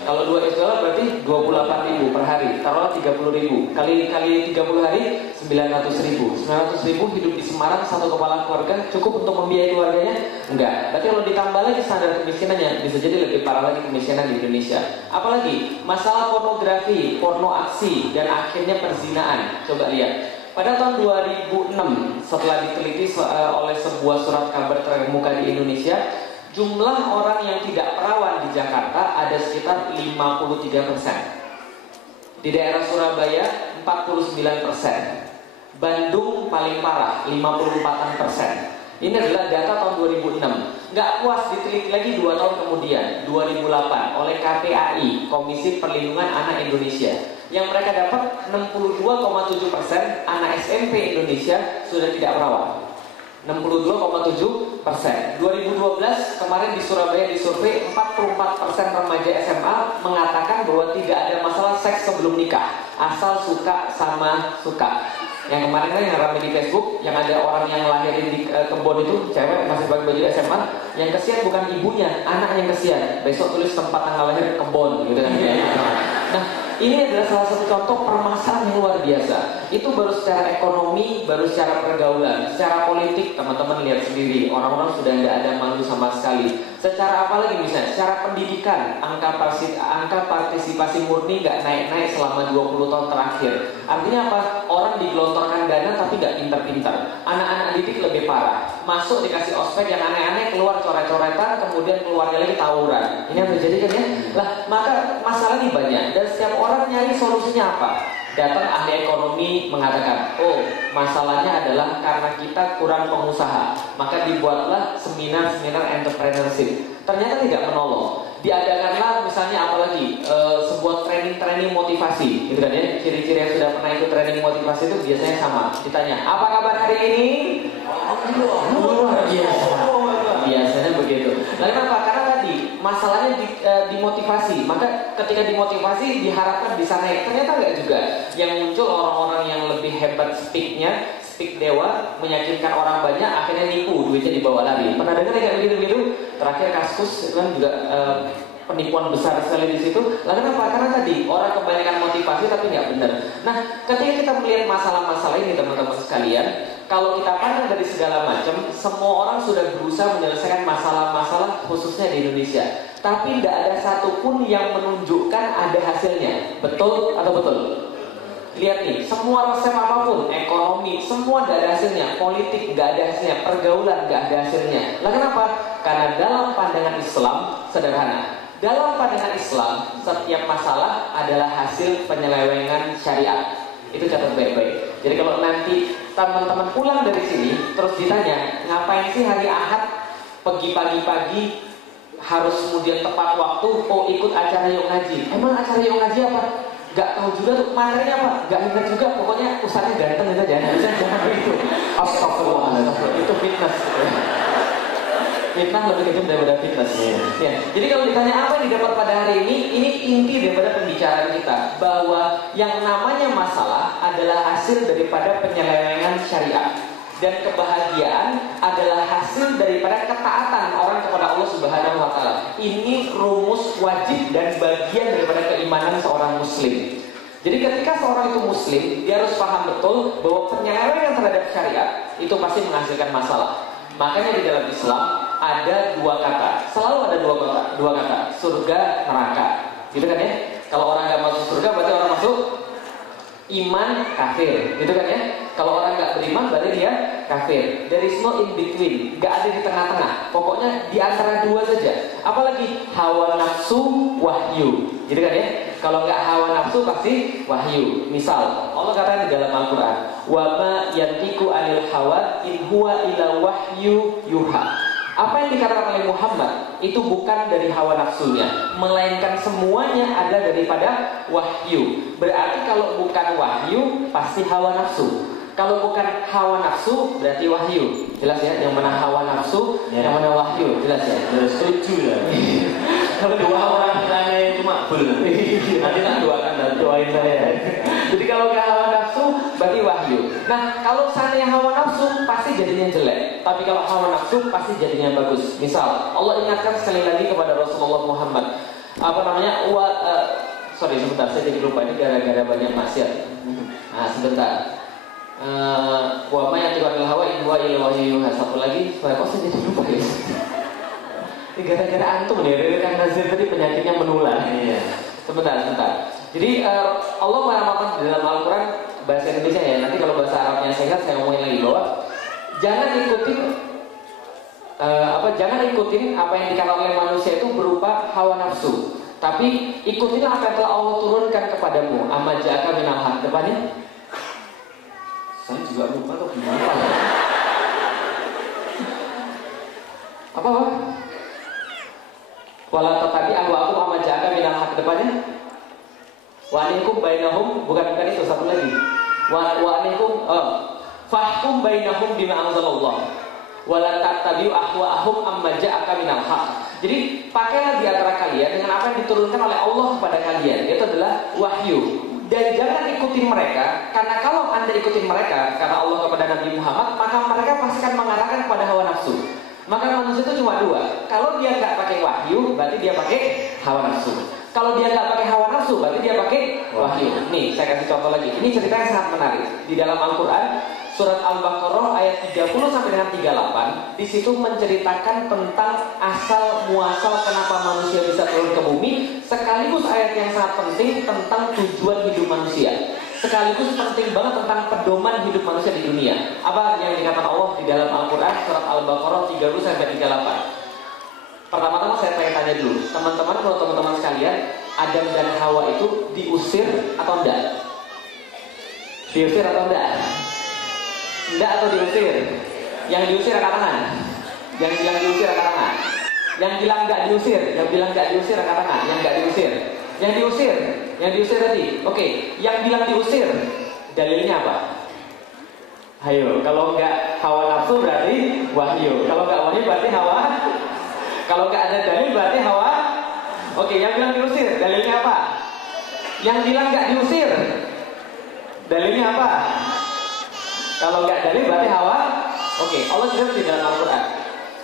Kalau $2 berarti 28.000 per hari. Taruhlah 30.000 kali 30 hari 900.000. 900.000 hidup di Semarang, satu kepala keluarga cukup untuk membiayai keluarganya? Enggak. Berarti kalau ditambah lagi standar kemiskinannya, bisa jadi lebih parah lagi kemiskinan di Indonesia. Apalagi masalah pornografi, porno aksi, dan akhirnya perzinaan. Coba lihat. Pada tahun 2006, setelah diteliti oleh sebuah surat kabar terkemuka di Indonesia, jumlah orang yang tidak perawan di Jakarta ada sekitar 53%. Di daerah Surabaya 49%. Bandung paling parah 54%. Ini adalah data tahun 2006. Nggak puas diteliti lagi 2 tahun kemudian, 2008 oleh KPAI, Komisi Perlindungan Anak Indonesia, yang mereka dapat 62,7% anak SMP Indonesia sudah tidak perawan. 62,7%. 2012 kemarin di Surabaya disurvei 44% remaja SMA mengatakan bahwa tidak ada masalah seks sebelum nikah, asal suka sama suka. Yang kemarin kan yang ramai di Facebook, yang ada orang yang lahirin di kebun itu, cewek masih pakai baju SMA, yang kesian bukan ibunya, anak yang kesian. Besok tulis tempat tanggal lahir kebun gitu kan. Nah, ini adalah salah satu contoh permasalahan yang luar biasa. Itu baru secara ekonomi, baru secara pergaulan. Secara politik, teman-teman lihat sendiri, orang-orang sudah tidak ada malu sama sekali. Secara apa lagi misalnya? Secara pendidikan, angka partisipasi murni nggak naik-naik selama 20 tahun terakhir. Artinya apa? Orang digelontorkan dana tapi nggak pintar-pintar. Anak-anak didik lebih parah. Masuk dikasih ospek yang aneh-aneh, keluar coret-coretan, kemudian keluarnya lagi tawuran. Ini yang terjadi kan ya? Lah, maka masalah ini banyak. Dan setiap orang nyari solusinya apa? Datang ahli ekonomi mengatakan, oh masalahnya adalah karena kita kurang pengusaha, maka dibuatlah seminar-seminar entrepreneurship. Ternyata tidak menolong. Diadakanlah misalnya apalagi sebuah training motivasi, gitu kan ya. Ciri-ciri yang sudah pernah ikut training motivasi itu biasanya sama. Ditanya, apa kabar hari ini? Luar biasa. Biasanya begitu. Lalu kenapa? Karena tadi masalahnya dimotivasi. Maka ketika dimotivasi diharapkan bisa naik. Ternyata enggak juga. Yang muncul orang-orang yang lebih hebat speak dewa, meyakinkan orang banyak, akhirnya nipu, duitnya dibawa lari. Pernah dengar kayak begitu-begitu? Terakhir Kaskus itu kan juga penipuan besar sekali di situ. Lalu kenapa? Karena tadi orang kebanyakan motivasi tapi nggak benar. Nah, ketika kita melihat masalah-masalah ini teman-teman sekalian, kalau kita pandang dari segala macam, semua orang sudah berusaha menyelesaikan masalah-masalah khususnya di Indonesia. Tapi tidak ada satupun yang menunjukkan ada hasilnya. Betul atau betul? Lihat nih, semua resep apapun, ekonomi, semua gak ada hasilnya. Politik gak ada hasilnya, pergaulan gak ada hasilnya. Lah kenapa? Karena dalam pandangan Islam sederhana. Dalam pandangan Islam, setiap masalah adalah hasil penyelewengan syariat. Itu catat baik-baik. Jadi kalau nanti teman-teman pulang dari sini terus ditanya, ngapain sih hari Ahad pergi pagi-pagi harus kemudian tepat waktu, oh ikut acara Yuk Ngaji. Emang acara Yuk Ngaji apa? Gak tahu juga tuh materinya apa, gak ingat juga, pokoknya ustaznya ganteng gitu aja. Jangan begitu. Astagfirullah, itu fitness. Fitnah lebih kejam daripada fitness. Ya. Jadi kalau ditanya apa yang didapat pada hari ini inti daripada pembicaraan kita, bahwa yang namanya masalah adalah hasil daripada penyelewengan syariat. Dan kebahagiaan adalah hasil daripada ketaatan orang kepada Allah Subhanahu wa Ta'ala. Ini rumus wajib dan bagian daripada keimanan seorang muslim. Jadi ketika seorang itu muslim, dia harus paham betul bahwa penyelewengan terhadap syariat itu pasti menghasilkan masalah. Makanya di dalam Islam ada dua kata, selalu ada dua kata, surga, neraka. Gitu kan ya? Kalau orang nggak masuk surga berarti orang masuk iman, kafir, gitu kan ya? Kalau orang nggak beriman berarti dia kafir. There is no in between, nggak ada di tengah-tengah. Pokoknya di antara dua saja. Apalagi hawa nafsu, wahyu, gitu kan ya? Kalau nggak hawa nafsu pasti wahyu. Misal Allah katakan di dalam Al-Quran, wa ma yantiqu anil hawa in huwa illa wahyu yuha. Apa yang dikatakan oleh Muhammad itu bukan dari hawa nafsunya, melainkan semuanya ada daripada wahyu. Berarti kalau bukan wahyu pasti hawa nafsu. Kalau bukan hawa nafsu berarti wahyu. Jelas ya, yang mana hawa nafsu, yang mana wahyu. Jelas ya. Setuju ya. Kalau dua orang nanya itu makbul. Nanti tak doain saya. Jadi kalau nggak hawa nafsu berarti wahyu. Nah, kalau seandainya hawa nafsu pasti jadinya jelek. Tapi kalau hawa nafsu pasti jadinya bagus. Misal Allah ingatkan sekali lagi kepada Rasulullah Muhammad, sebentar, saya jadi lupa ini gara-gara banyak maksiat. Nah, sebentar. Wa ma yantiqu anil hawa in huwa illa wahyu yuha. Satu lagi, kok saya jadi lupa ya? Ini gara-gara antum nih, kan Nazir tadi penyakitnya menular. Iya. Sebentar. Jadi Allah menamakan di dalam Al-Quran bahasa Indonesia ya. Nanti kalau bahasa Arabnya sehat saya ngomongin lagi bahwa jangan ikutin apa yang dikatakan oleh manusia itu berupa hawa nafsu. Tapi ikutilah apa yang telah Allah turunkan kepadamu. Amma ja'aka minal haq. Depannya saya juga lupa tuh gimana. Apa? Wala tatabi ahwa'ahum amma ja'aka minal haq. Depannya wa anikum bainahum, bukan itu, satu lagi. Wa anikum fahkum bainahum bima anzalallah. Wala tattabi'u ahwa'ahum amma ja'aka minal haq. Jadi pakailah di antara kalian dengan apa yang diturunkan oleh Allah kepada kalian, itu adalah wahyu. Dan jangan ikutin mereka, karena kalau Anda ikutin mereka, kata Allah kepada Nabi Muhammad, maka mereka pasti akan mengarahkan kepada hawa nafsu. Maka manusia itu cuma dua. Kalau dia nggak pakai wahyu, berarti dia pakai hawa nafsu. Kalau dia nggak pakai hawa nafsu, berarti dia pakai wahyu. Nih, saya kasih contoh lagi. Ini cerita yang sangat menarik. Di dalam Al-Quran, surat Al-Baqarah ayat 30 sampai dengan 38, di situ menceritakan tentang asal muasal kenapa manusia bisa turun ke bumi, sekaligus ayat yang sangat penting tentang tujuan hidup manusia. Sekaligus penting banget tentang pedoman hidup manusia di dunia. Apa yang dikatakan Allah di dalam Al-Quran surat Al-Baqarah 30 sampai 38. Pertama-tama saya pengen tanya dulu, teman-teman, kalau teman-teman sekalian, Adam dan Hawa itu diusir atau enggak? Diusir atau enggak? Enggak atau diusir? Yang diusir angkat tangan. Yang bilang diusir angkat tangan. Yang bilang enggak diusir, yang bilang enggak diusir angkat tangan. Yang enggak diusir. Yang diusir, yang diusir tadi. Oke, yang bilang diusir, dalilnya apa? Ayo, kalau enggak hawa nafsu berarti wahyu. Kalau enggak wahyu berarti hawa. Kalau enggak ada dalil berarti hawa. Oke, yang bilang diusir, dalilnya apa? Yang bilang enggak diusir, dalilnya apa? Kalau enggak dalil berarti hawa. Oke, Allah jelas di dalam Al-Quran.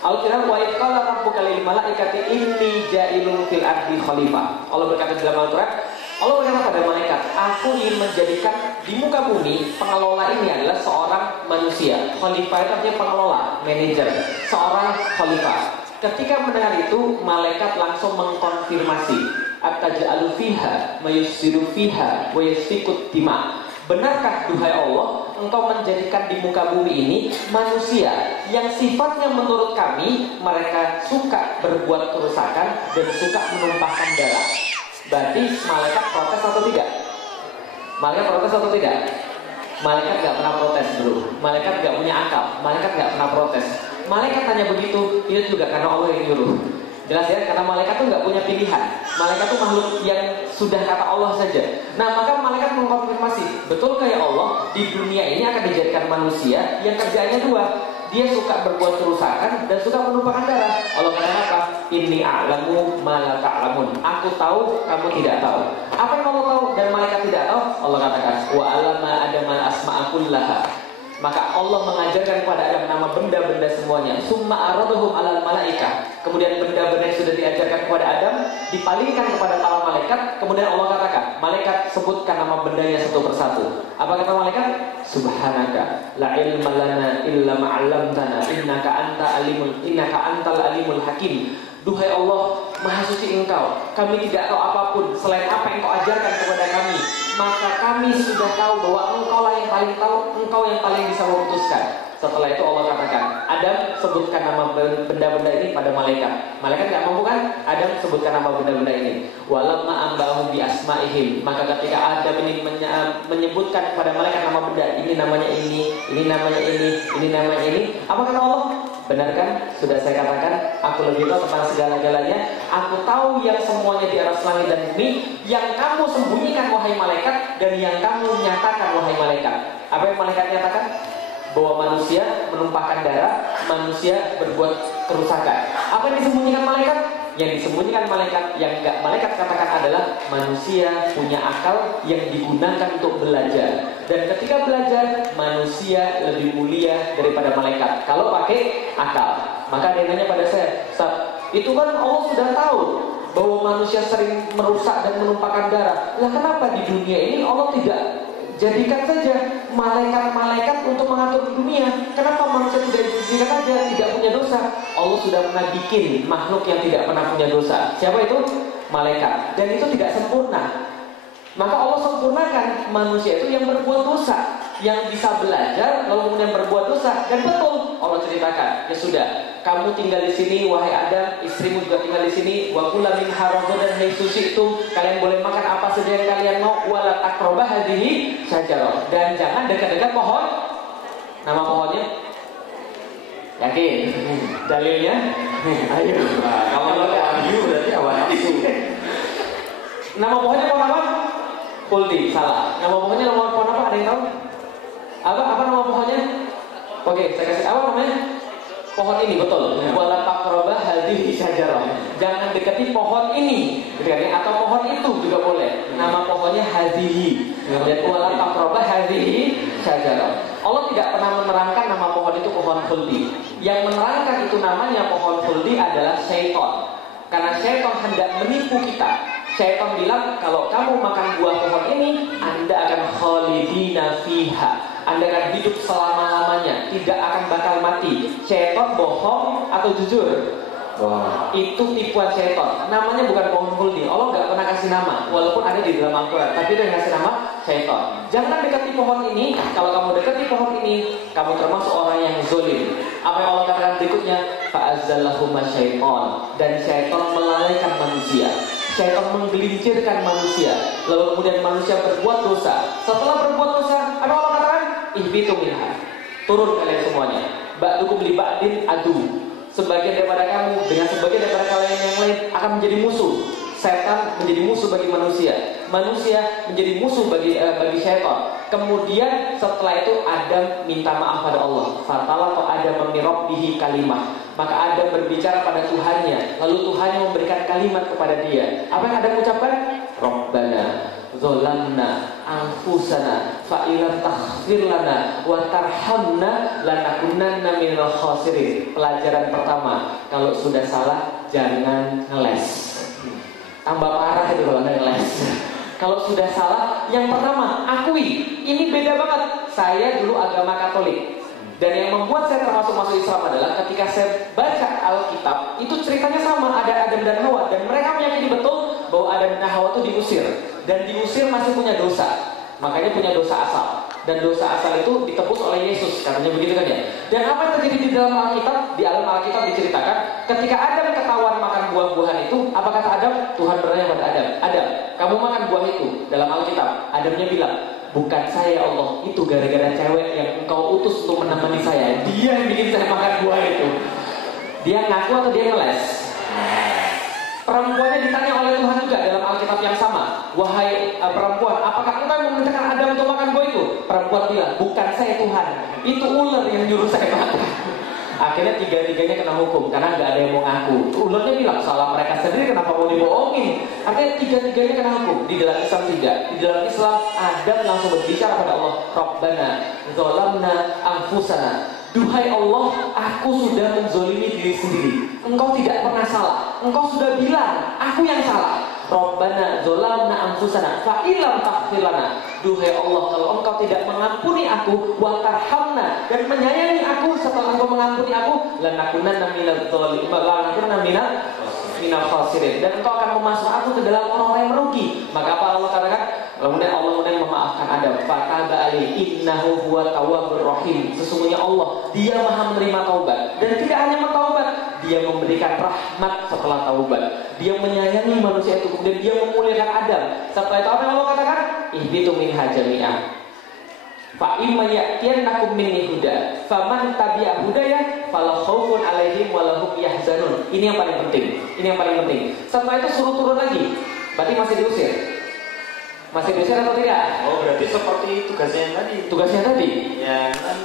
Al-Quran wa qala rabbuka lil malaikati inni ja'ilun fil ardi khalifah. Allah berkata di dalam Al-Quran, Allah berkata pada malaikat, aku ingin menjadikan di muka bumi pengelola ini adalah seorang manusia. Khalifah itu artinya pengelola, manajer, seorang khalifah. Ketika mendengar itu, malaikat langsung mengkonfirmasi, ataj'alu fiha mayusfiru fiha wa yasfikut dima. Benarkah duhai Allah, engkau menjadikan di muka bumi ini manusia yang sifatnya menurut kami mereka suka berbuat kerusakan dan suka menumpahkan darah. Berarti malaikat protes atau tidak? Malaikat protes atau tidak? Malaikat gak pernah protes bro. Malaikat gak punya akal. Malaikat gak pernah protes. Malaikat tanya begitu, itu juga karena Allah yang nyuruh. Jelas ya, karena malaikat tuh nggak punya pilihan. Malaikat tuh makhluk yang sudah kata Allah saja. Nah, maka malaikat mengkonfirmasi, betulkah ya Allah, di dunia ini akan dijadikan manusia yang kerjanya dua. Dia suka berbuat kerusakan dan suka menumpahkan darah. Allah katakan apa? Inni a'lamu ma la ta'lamun. Aku tahu, kamu tidak tahu. Apa yang kamu tahu dan malaikat tidak tahu? Allah katakan, wa 'allama adama asma'a kullaha. Maka Allah mengajarkan kepada Adam nama benda-benda semuanya. Summa araduhum alal malaikah. Kemudian benda-benda yang sudah diajarkan kepada Adam dipalingkan kepada para malaikat. Kemudian Allah katakan, malaikat sebutkan nama bendanya satu persatu. Apa kata malaikat? Subhanaka la ilma lana illa ma'allamtana innaka antal alimul hakim. Duhai Allah, Maha Suci Engkau, kami tidak tahu apapun selain apa yang Engkau ajarkan kepada kami. Maka kami sudah tahu bahwa Engkau lah yang paling tahu, Engkau yang paling bisa memutuskan. Setelah itu Allah katakan, Adam sebutkan nama benda-benda ini pada malaikat. Malaikat nggak mampu kan? Adam sebutkan nama benda-benda ini. Walamma ambahum bi asma'ihim. Maka ketika Adam ini menyebutkan kepada malaikat nama benda, ini namanya ini namanya ini namanya ini. Apa kata Allah? Benar kan? Sudah saya katakan, aku lebih tahu tentang segala-galanya. Aku tahu yang semuanya di atas langit dan bumi, yang kamu sembunyikan wahai malaikat, dan yang kamu nyatakan wahai malaikat. Apa yang malaikat nyatakan? Bahwa manusia menumpahkan darah, manusia berbuat kerusakan. Apa yang disembunyikan malaikat? Yang disembunyikan malaikat, yang enggak malaikat katakan adalah manusia punya akal yang digunakan untuk belajar. Dan ketika belajar, manusia lebih mulia daripada malaikat kalau pakai akal. Maka dia nanya pada saya, Ustaz, itu kan Allah sudah tahu bahwa manusia sering merusak dan menumpahkan darah. Lah kenapa di dunia ini Allah tidak jadikan saja malaikat-malaikat untuk mengatur dunia? Kenapa manusia tidak dijadikan saja tidak punya dosa? Allah sudah pernah bikin makhluk yang tidak pernah punya dosa. Siapa itu? Malaikat. Dan itu tidak sempurna. Maka Allah sempurnakan manusia itu yang berbuat dosa, yang bisa belajar lalu kemudian berbuat dosa. Dan betul Allah ceritakan, ya sudah, kamu tinggal di sini wahai Adam, istrimu juga tinggal di sini. Wa kula min haradan haitsu syi'tum. Kalian boleh makan apa saja yang kalian mau. Wala taqrabah hadhihi syajarah. Dan jangan dekat-dekat pohon. Nama pohonnya? Yakin? Dalilnya? Ayo. Nah, kalau wahyu berarti hawa nafsu. Nama pohonnya pohon apa? Khuldi, salah. Nama pohonnya pohon apa? Ada yang tahu? Apa nama pohonnya? Oke, saya kasih apa namanya? Pohon ini, betul. Wala taqrabah hadhihi syajarah. Jangan dekati pohon ini, gitu kan? Atau pohon itu juga boleh. Nama pohonnya hadhihi. Dan wala taqrabah hadhihi syajarah. Allah tidak pernah menerangkan nama pohon itu pohon khuldi. Yang menerangkan itu namanya pohon khuldi adalah syaitan. Karena syaitan hendak menipu kita. Syaitan bilang, kalau kamu makan buah pohon ini, Anda akan khalidina fiha. Anda akan hidup selama-lamanya, tidak akan bakal mati. Syaitan bohong atau jujur? Wah, itu tipuan syaitan. Namanya bukan pohon khuldi. Allah nggak pernah kasih nama, walaupun ada di dalam Al-Quran. Tapi dia kasih nama syaitan. Jangan dekati pohon ini. Kalau kamu dekati pohon ini, kamu termasuk orang yang zolim. Apa yang Allah katakan berikutnya? Fa'azzallahuma syaitan. Dan syaitan melalaikan manusia. Syaitan menggelincirkan manusia. Lalu kemudian manusia berbuat dosa. Setelah berbuat dosa, apa Allah katakan? Ihbitu minha. Turun kalian semuanya. Ba'dukum li ba'din adu. Sebagian daripada kamu dengan sebagian daripada kalian yang lain akan menjadi musuh. Setan menjadi musuh bagi manusia. Manusia menjadi musuh bagi syaitan. Kemudian setelah itu Adam minta maaf pada Allah. Fatala atau Adam memirabbihi kalimah. Maka Adam berbicara pada Tuhannya. Lalu Tuhannya memberikan kalimat kepada dia. Apa yang Adam ucapkan? Rabbana zolamna anfusana fa'ilam taghfir lana wa tarhamna lanakunanna minal khasirin. Pelajaran pertama, kalau sudah salah jangan ngeles. Tambah parah itu kalau ngeles. Kalau sudah salah, yang pertama akui. Ini beda banget. Saya dulu agama Katolik. Dan yang membuat saya termasuk masuk Islam adalah ketika saya baca Alkitab, itu ceritanya sama, ada Adam dan Hawa. Dan mereka meyakini betul bahwa Adam dan Hawa itu diusir. Dan diusir masih punya dosa. Makanya punya dosa asal. Dan dosa asal itu ditebus oleh Yesus. Katanya begitu kan ya. Dan apa yang terjadi di dalam Alkitab? Di dalam Alkitab diceritakan, ketika Adam ketahuan makan buah-buahan itu, apa kata Adam? Tuhan bertanya pada Adam, Adam, kamu makan buah itu. Dalam Alkitab, Adamnya bilang, bukan saya Allah, itu gara-gara cewek yang engkau utus untuk menemani saya. Dia yang bikin saya makan buah itu. Dia ngaku atau dia ngeles? Perempuannya ditanya oleh Tuhan juga dalam Alkitab yang sama. Wahai perempuan, apakah engkau yang memerintahkan Adam untuk makan buah itu? Perempuan bilang, bukan saya Tuhan, itu ular yang nyuruh saya makan. Akhirnya tiga-tiganya kena hukum karena nggak ada yang mau ngaku. Ularnya bilang salah mereka sendiri, kenapa mau dibohongin? Akhirnya tiga-tiganya kena hukum. Di dalam Islam tidak. Di dalam Islam Adam langsung berbicara pada Allah, Rabbana zolamna anfusana. Duhai Allah, aku sudah menzolimi diri sendiri. Engkau tidak pernah salah. Engkau sudah bilang, aku yang salah. Rabbana zolamna anfusana fa'ilam taghfir lana. Duhai Allah, kalau engkau tidak mengampuni aku, wa tarhamna, dan menyayangi aku setelah engkau mengampuni aku, lanakunanna minal dzalimin, lanakunanna minal khasirin, dan engkau akan memasukkan aku ke dalam orang-orang yang merugi. Maka apa Allah katakan? Kemudian Allah memaafkan memaafkan Adam. Fataba alaihi innahu huwa tawwabur rahim. Sesungguhnya Allah, Dia Maha menerima taubat, dan tidak hanya mentaubat, Dia memberikan rahmat setelah taubat. Dia menyayangi manusia itu, kemudian Dia memuliakan Adam. Setelah itu apa yang Allah katakan? Ihbitu minha jami'an. Fa imma ya'tiyannakum minni huda faman tabi'a hudaya fala khaufun 'alaihim wa lahum yahzanun. Ini yang paling penting. Ini yang paling penting. Setelah itu suruh turun lagi. Berarti masih diusir. Masih diusir atau tidak? Oh, berarti seperti tugasnya yang tadi. Tugasnya tadi. Ya kan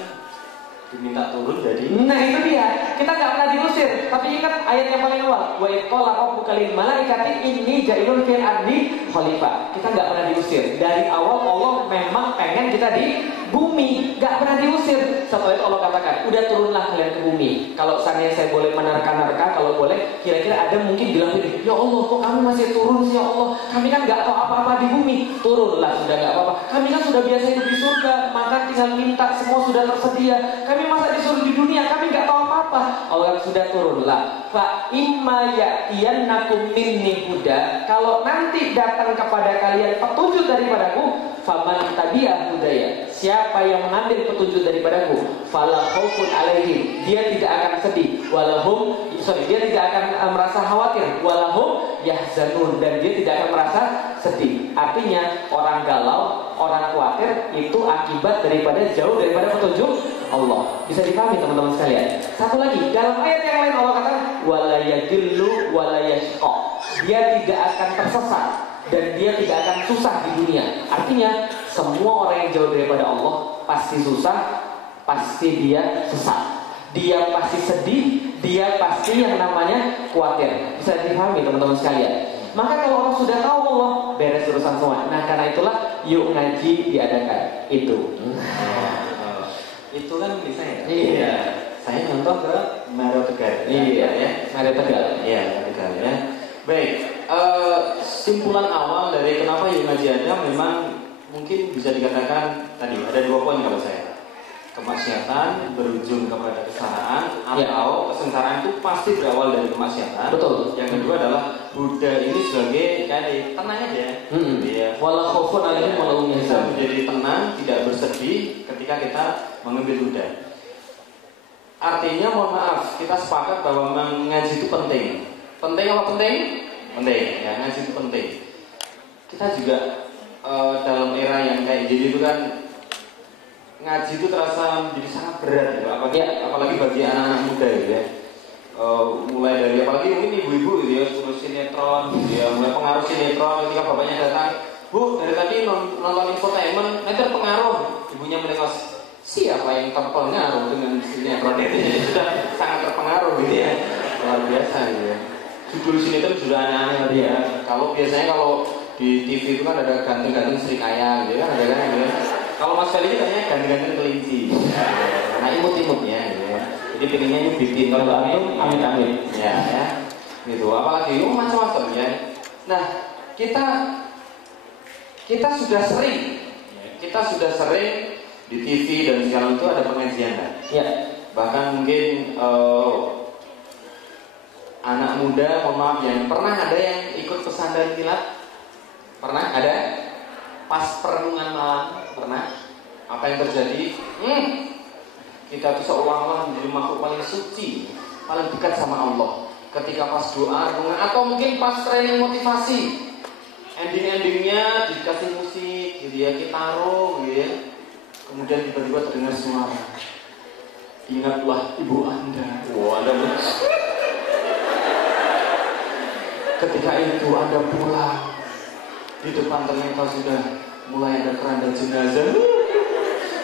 diminta turun jadi. Nah itu dia. Kita nggak pernah diusir. Tapi ingat ayat yang paling awal. Wa iqala rabbuka lil malaikati inni ja'ilun fil ardi khalifah. Kita nggak pernah diusir. Dari awal Allah memang pengen kita di bumi, nggak pernah diusir. Setelah itu Allah katakan, udah turunlah kalian ke bumi. Kalau seandainya saya boleh menerka-nerka, kalau boleh, kira-kira ada mungkin bilang begini, ya Allah, kok kamu masih turun sih ya Allah? Kami kan nggak tahu apa-apa di bumi. Turunlah, sudah nggak apa-apa. Kami kan sudah biasa hidup di surga, makan tinggal minta, semua sudah tersedia. Kami masa disuruh di dunia, kami nggak tahu apa-apa. Allah sudah turunlah. Fa imma ya'tiyannakum minni huda. Kalau nanti datang kepada kalian petunjuk daripadaku, faman tabi'a hudaya. Siapa yang mengambil petunjuk daripadaku, fala khaufun 'alaihim. Dia tidak akan sedih, dia tidak akan merasa khawatir, walahum yahzanun, dan dia tidak akan merasa sedih. Artinya orang galau, orang khawatir itu akibat daripada jauh daripada petunjuk Allah. Bisa dipahami teman-teman sekalian. Satu lagi, dalam ayat yang lain Allah katakan wala yadillu wala yashqa. Dia tidak akan tersesat dan dia tidak akan susah di dunia. Artinya semua orang yang jauh daripada Allah pasti susah, pasti dia sesat, dia pasti sedih, dia pasti yang namanya khawatir. Bisa dipahami teman-teman sekalian. Maka kalau orang sudah tahu Allah, beres urusan semua. Nah karena itulah yuk ngaji diadakan itu. Itu kan bisa ya? Iya. Saya nonton ke Maro Tegal. Iya ya, Maro Tegal. Iya, Tegal ya. Baik, simpulan awal dari kenapa yuk ngaji ada memang mungkin bisa dikatakan tadi ada 2 poin kalau saya. Kemaksiatan berujung kepada kesalahan atau kesengsaraan itu pasti berawal dari kemaksiatan. Betul. Yang kedua adalah Buddha ini sebagai kayak tenang aja. Ya. Wala khaufun 'alaihim wa lahum yahzanun. Menjadi tenang, tidak bersedih ketika kita mengambil Buddha. Artinya mohon maaf, kita sepakat bahwa mengaji itu penting. Penting apa penting? Penting. Ya, ngaji itu penting. Kita juga dalam era yang kayak gini itu kan ngaji itu terasa menjadi sangat berat ya. Apalagi bagi anak-anak muda gitu ya. Mulai dari apalagi mungkin ibu-ibu gitu ya, suruh sinetron gitu ya, mulai pengaruh sinetron ketika bapaknya datang, Bu, dari tadi nonton infotainment, nanti terpengaruh. Ibunya melengos, siapa yang terpengaruh dengan sinetron ini? Sudah sangat terpengaruh gitu ya. Luar biasa gitu ya. Judul sinetron sudah aneh-aneh ya. Kalau biasanya kalau di TV itu kan ada ganteng-ganteng Sri Kaya gitu kan, ada kan gitu ya. Kalau Mas Feli katanya ganteng-ganteng kelinci. Nah imut-imutnya gitu ya. Jadi pengennya nyubitin kalau amit-amit ya, ya. Gitu. Apalagi macam-macam ya. Nah, kita sudah sering di TV dan sekarang itu ada pengajian kan? Ya. Bahkan mungkin anak muda, mohon maaf yang pernah ada yang ikut pesantren kilat? Pernah ada? Pas perenungan malam pernah? Apa yang terjadi? Kita tuh seolah-olah menjadi makhluk paling suci, paling dekat sama Allah. Ketika pas doa, atau mungkin pas training motivasi, ending-endingnya dikasih musik, gitu ya, gitaro, gitu ya. Kemudian tiba-tiba terdengar suara, ingatlah ibu Anda. Wah, Anda ketika itu Anda pulang, di depan ternyata sudah mulai ada keranda jenazah.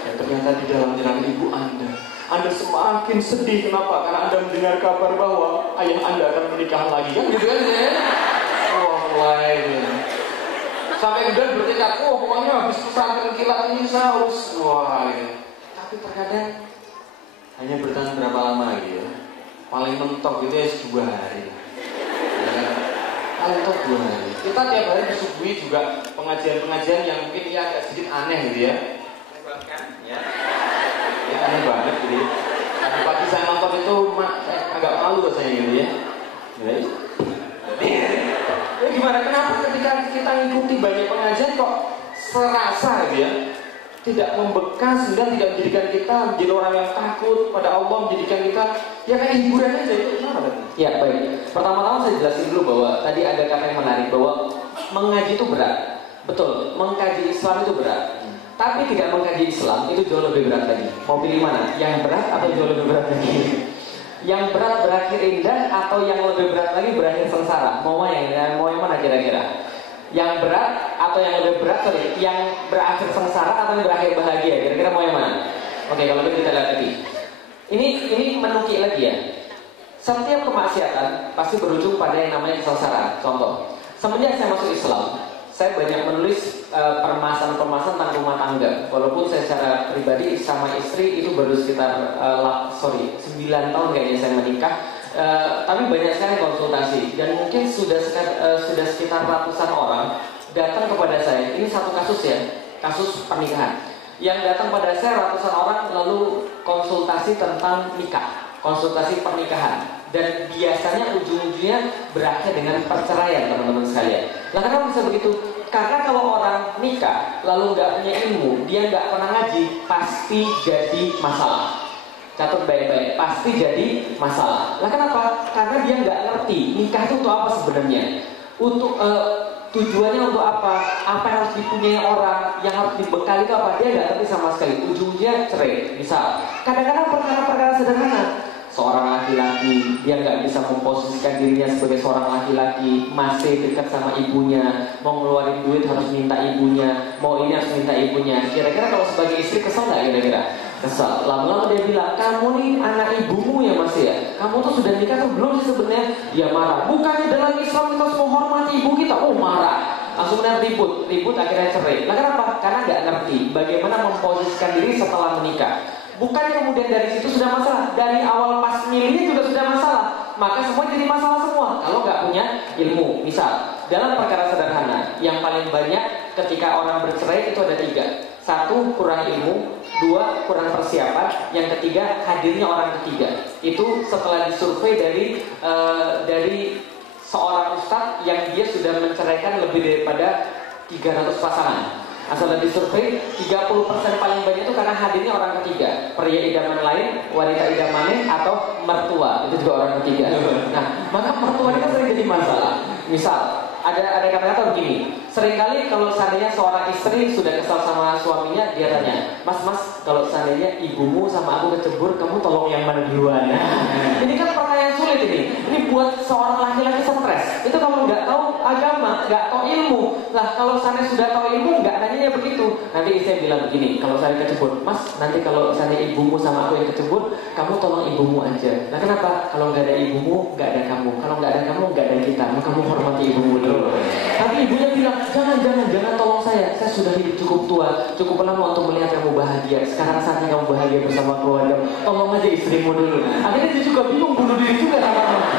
Dan ternyata di dalamnya ibu Anda semakin sedih. Kenapa? Karena Anda mendengar kabar bahwa ayah Anda akan menikah lagi. Kan gitu kan ya? Wah, mulai gitu. Sampai kemudian bertekad, pokoknya habis pesantren kilat ini saya harus gitu. Tapi terkadang hanya bertahan berapa lama gitu ya. Paling mentok gitu ya 2 hari. Paling mentok 2 hari. Kita tiap hari disuguhi juga pengajian-pengajian yang mungkin ya agak sedikit aneh gitu ya. Ya. Ya aneh banget gitu. Tadi pagi saya nonton itu agak malu rasanya gitu ya. Ya gimana? Kenapa ketika kita ngikuti banyak pengajian kok serasa ya, tidak membekas dan tidak menjadikan kita menjadi orang yang takut pada Allah, menjadikan kita ya kayak hiburan aja, itu gimana tadi? Ya baik. Pertama-tama saya jelasin dulu bahwa tadi ada kata yang menarik bahwa mengaji itu berat. Betul, mengkaji Islam itu berat. Tapi tidak mengkaji Islam itu jauh lebih berat lagi. Mau pilih mana? Yang berat atau jauh lebih berat lagi? Yang berat berakhir indah atau yang lebih berat lagi berakhir sengsara? Mau yang mana kira-kira? Yang berat atau yang lebih berat, yang berakhir sengsara atau yang berakhir bahagia? Kira-kira mau yang mana? Oke, kalau gitu kita lihat lagi. Ini menukik lagi ya. Setiap kemaksiatan pasti berujung pada yang namanya kesengsaraan. Contoh, semenjak saya masuk Islam, saya banyak menulis permasalahan-permasalahan tentang rumah tangga. Walaupun saya secara pribadi sama istri itu baru sekitar 9 tahun kayaknya saya menikah. Tapi banyak sekali konsultasi dan mungkin sudah sekitar ratusan orang datang kepada saya. Ini satu kasus ya, kasus pernikahan. Yang datang pada saya ratusan orang lalu konsultasi tentang nikah, konsultasi pernikahan, dan biasanya ujung-ujungnya berakhir dengan perceraian, teman-teman sekalian. Nah, kenapa bisa begitu? Karena kalau orang nikah lalu nggak punya ilmu, dia nggak pernah ngaji, pasti jadi masalah. Catat baik-baik, pasti jadi masalah. Lah kenapa? Karena dia nggak ngerti nikah itu untuk apa sebenarnya. Untuk tujuannya untuk apa? Apa yang harus dipunyai orang, yang harus dibekali itu apa? Dia nggak ngerti sama sekali. Ujungnya cerai. Misal, kadang-kadang perkara-perkara sederhana. Seorang laki-laki, dia nggak bisa memposisikan dirinya sebagai seorang laki-laki, masih dekat sama ibunya, mau ngeluarin duit harus minta ibunya, mau ini harus minta ibunya. Kira-kira kalau sebagai istri kesel nggak kira-kira? Kesal. Lama-lama dia bilang, kamu nih anak ibumu ya Mas ya. Kamu tuh sudah nikah tuh belum sih sebenarnya? Dia marah. Bukannya dalam Islam kita harus menghormati ibu kita? Oh marah. Langsung ribut akhirnya cerai. Nah kenapa? Karena nggak ngerti bagaimana memposisikan diri setelah menikah. Bukan kemudian dari situ sudah masalah. Dari awal pas milihnya juga sudah masalah. Maka semua jadi masalah semua kalau nggak punya ilmu. Misal dalam perkara sederhana, yang paling banyak ketika orang bercerai itu ada 3. 1, kurang ilmu. 2, kurang persiapan. Yang ketiga, hadirnya orang ketiga. Itu setelah disurvei dari seorang ustadz yang dia sudah menceraikan lebih daripada 300 pasangan. Asal disurvei, 30% paling banyak itu karena hadirnya orang ketiga. Pria idaman lain, wanita idaman lain, atau mertua. Itu juga orang ketiga. Nah, maka mertua ini kan sering jadi masalah. Misal, ada kata-kata begini. Seringkali kalau seandainya seorang istri sudah kesal sama suaminya, dia tanya, Mas, kalau seandainya ibumu sama aku kecebur, kamu tolong yang mana duluan? Ini kan pertanyaan sulit ini. Ini buat seorang laki-laki stres. Itu kalau nggak tahu agama, nggak tahu ilmu. Lah kalau seandainya sudah tahu ilmu, nggak nanyanya begitu. Nanti istri bilang begini, kalau saya kecebur, Mas, nanti kalau seandainya ibumu sama aku yang kecebur, kamu tolong ibumu aja. Nah kenapa? Kalau nggak ada ibumu, nggak ada kamu. Kalau nggak ada kamu, nggak ada kita. Maka kamu hormati ibumu dulu. Tapi ibunya bilang, jangan tolong saya sudah hidup cukup tua, cukup lama untuk melihat kamu bahagia. Sekarang saatnya kamu bahagia bersama keluarga. Tolong aja istrimu dulu. Akhirnya dia juga bingung, bunuh diri juga lama-lama.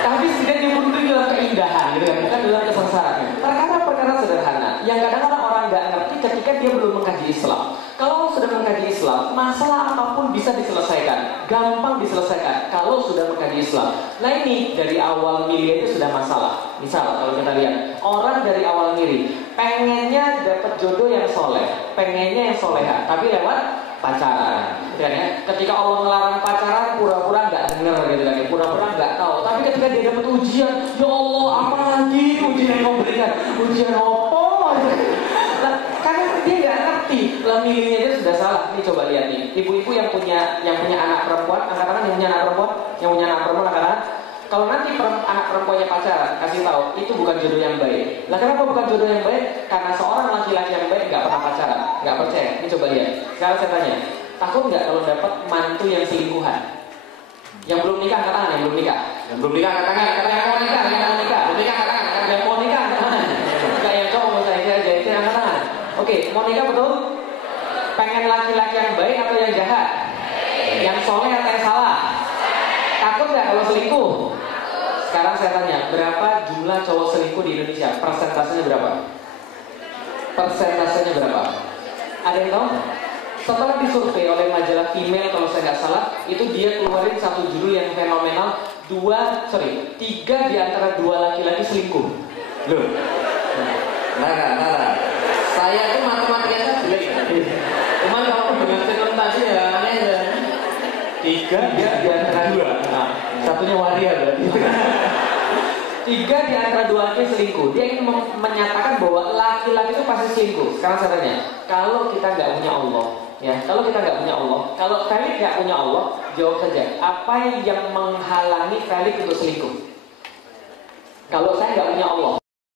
Tapi setidaknya dia bunuh diri dalam keindahan, gitu kan? Bukan dalam kesengsaraan. Perkara-perkara sederhana yang kadang-kadang orang nggak ngerti ketika dia belum mengkaji Islam. Kalau sudah mengkaji Islam, masalah apapun bisa diselesaikan, gampang diselesaikan kalau sudah mengkaji Islam. Nah ini dari awal milih itu sudah masalah. Misal kalau kita lihat orang dari awal milih pengennya dapat jodoh yang soleh, pengennya yang soleha, tapi lewat pacaran. Kan ya? Ketika Allah melarang pacaran, pura-pura nggak dengar gitu kan, pura-pura nggak tahu. Tapi ketika dia dapat ujian, ya Allah, apa lagi ujian yang kau berikan? Ujian apa? Nah, karena dia nggak ngerti, lah milihnya dia sudah salah. Ini coba lihat nih, ibu-ibu yang punya anak perempuan, angkat tangan yang punya anak perempuan, angkat tangan. Kalau nanti anak perempuannya pacaran, kasih tahu itu bukan jodoh yang baik. Lah kenapa bukan jodoh yang baik? Karena seorang laki-laki yang baik nggak pernah pacaran, nggak percaya. Ini coba lihat. Sekarang saya tanya, takut nggak kalau dapat mantu yang selingkuhan? Yang belum nikah angkat tangan, yang belum nikah. Yang belum nikah angkat tangan, yang mau nikah, yang mau nikah. Belum nikah angkat tangan, yang mau nikah angkat tangan. Enggak yang cowok mau saya angkat tangan. Oke, mau nikah betul? Pengen laki-laki yang baik atau yang jahat? Yang soleh atau yang salah? Takut nggak kalau selingkuh? Sekarang saya tanya, berapa jumlah cowok selingkuh di Indonesia? Persentasenya berapa? Persentasenya berapa? Ada yang tahu? Setelah disurvei oleh majalah Female kalau saya nggak salah, itu dia keluarin satu judul yang fenomenal. 3 di antara 2 laki-laki selingkuh. Loh, Nara. tiga di antara dua. Nah, satunya waria berarti. Tiga di antara dua ini selingkuh. Dia ingin menyatakan bahwa laki-laki itu pasti selingkuh. Sekarang saya tanya, kalau kita nggak punya Allah, ya, kalau kita nggak punya Allah, kalau Felix nggak punya Allah, jawab saja. Apa yang menghalangi Felix untuk selingkuh? Kalau saya nggak punya Allah,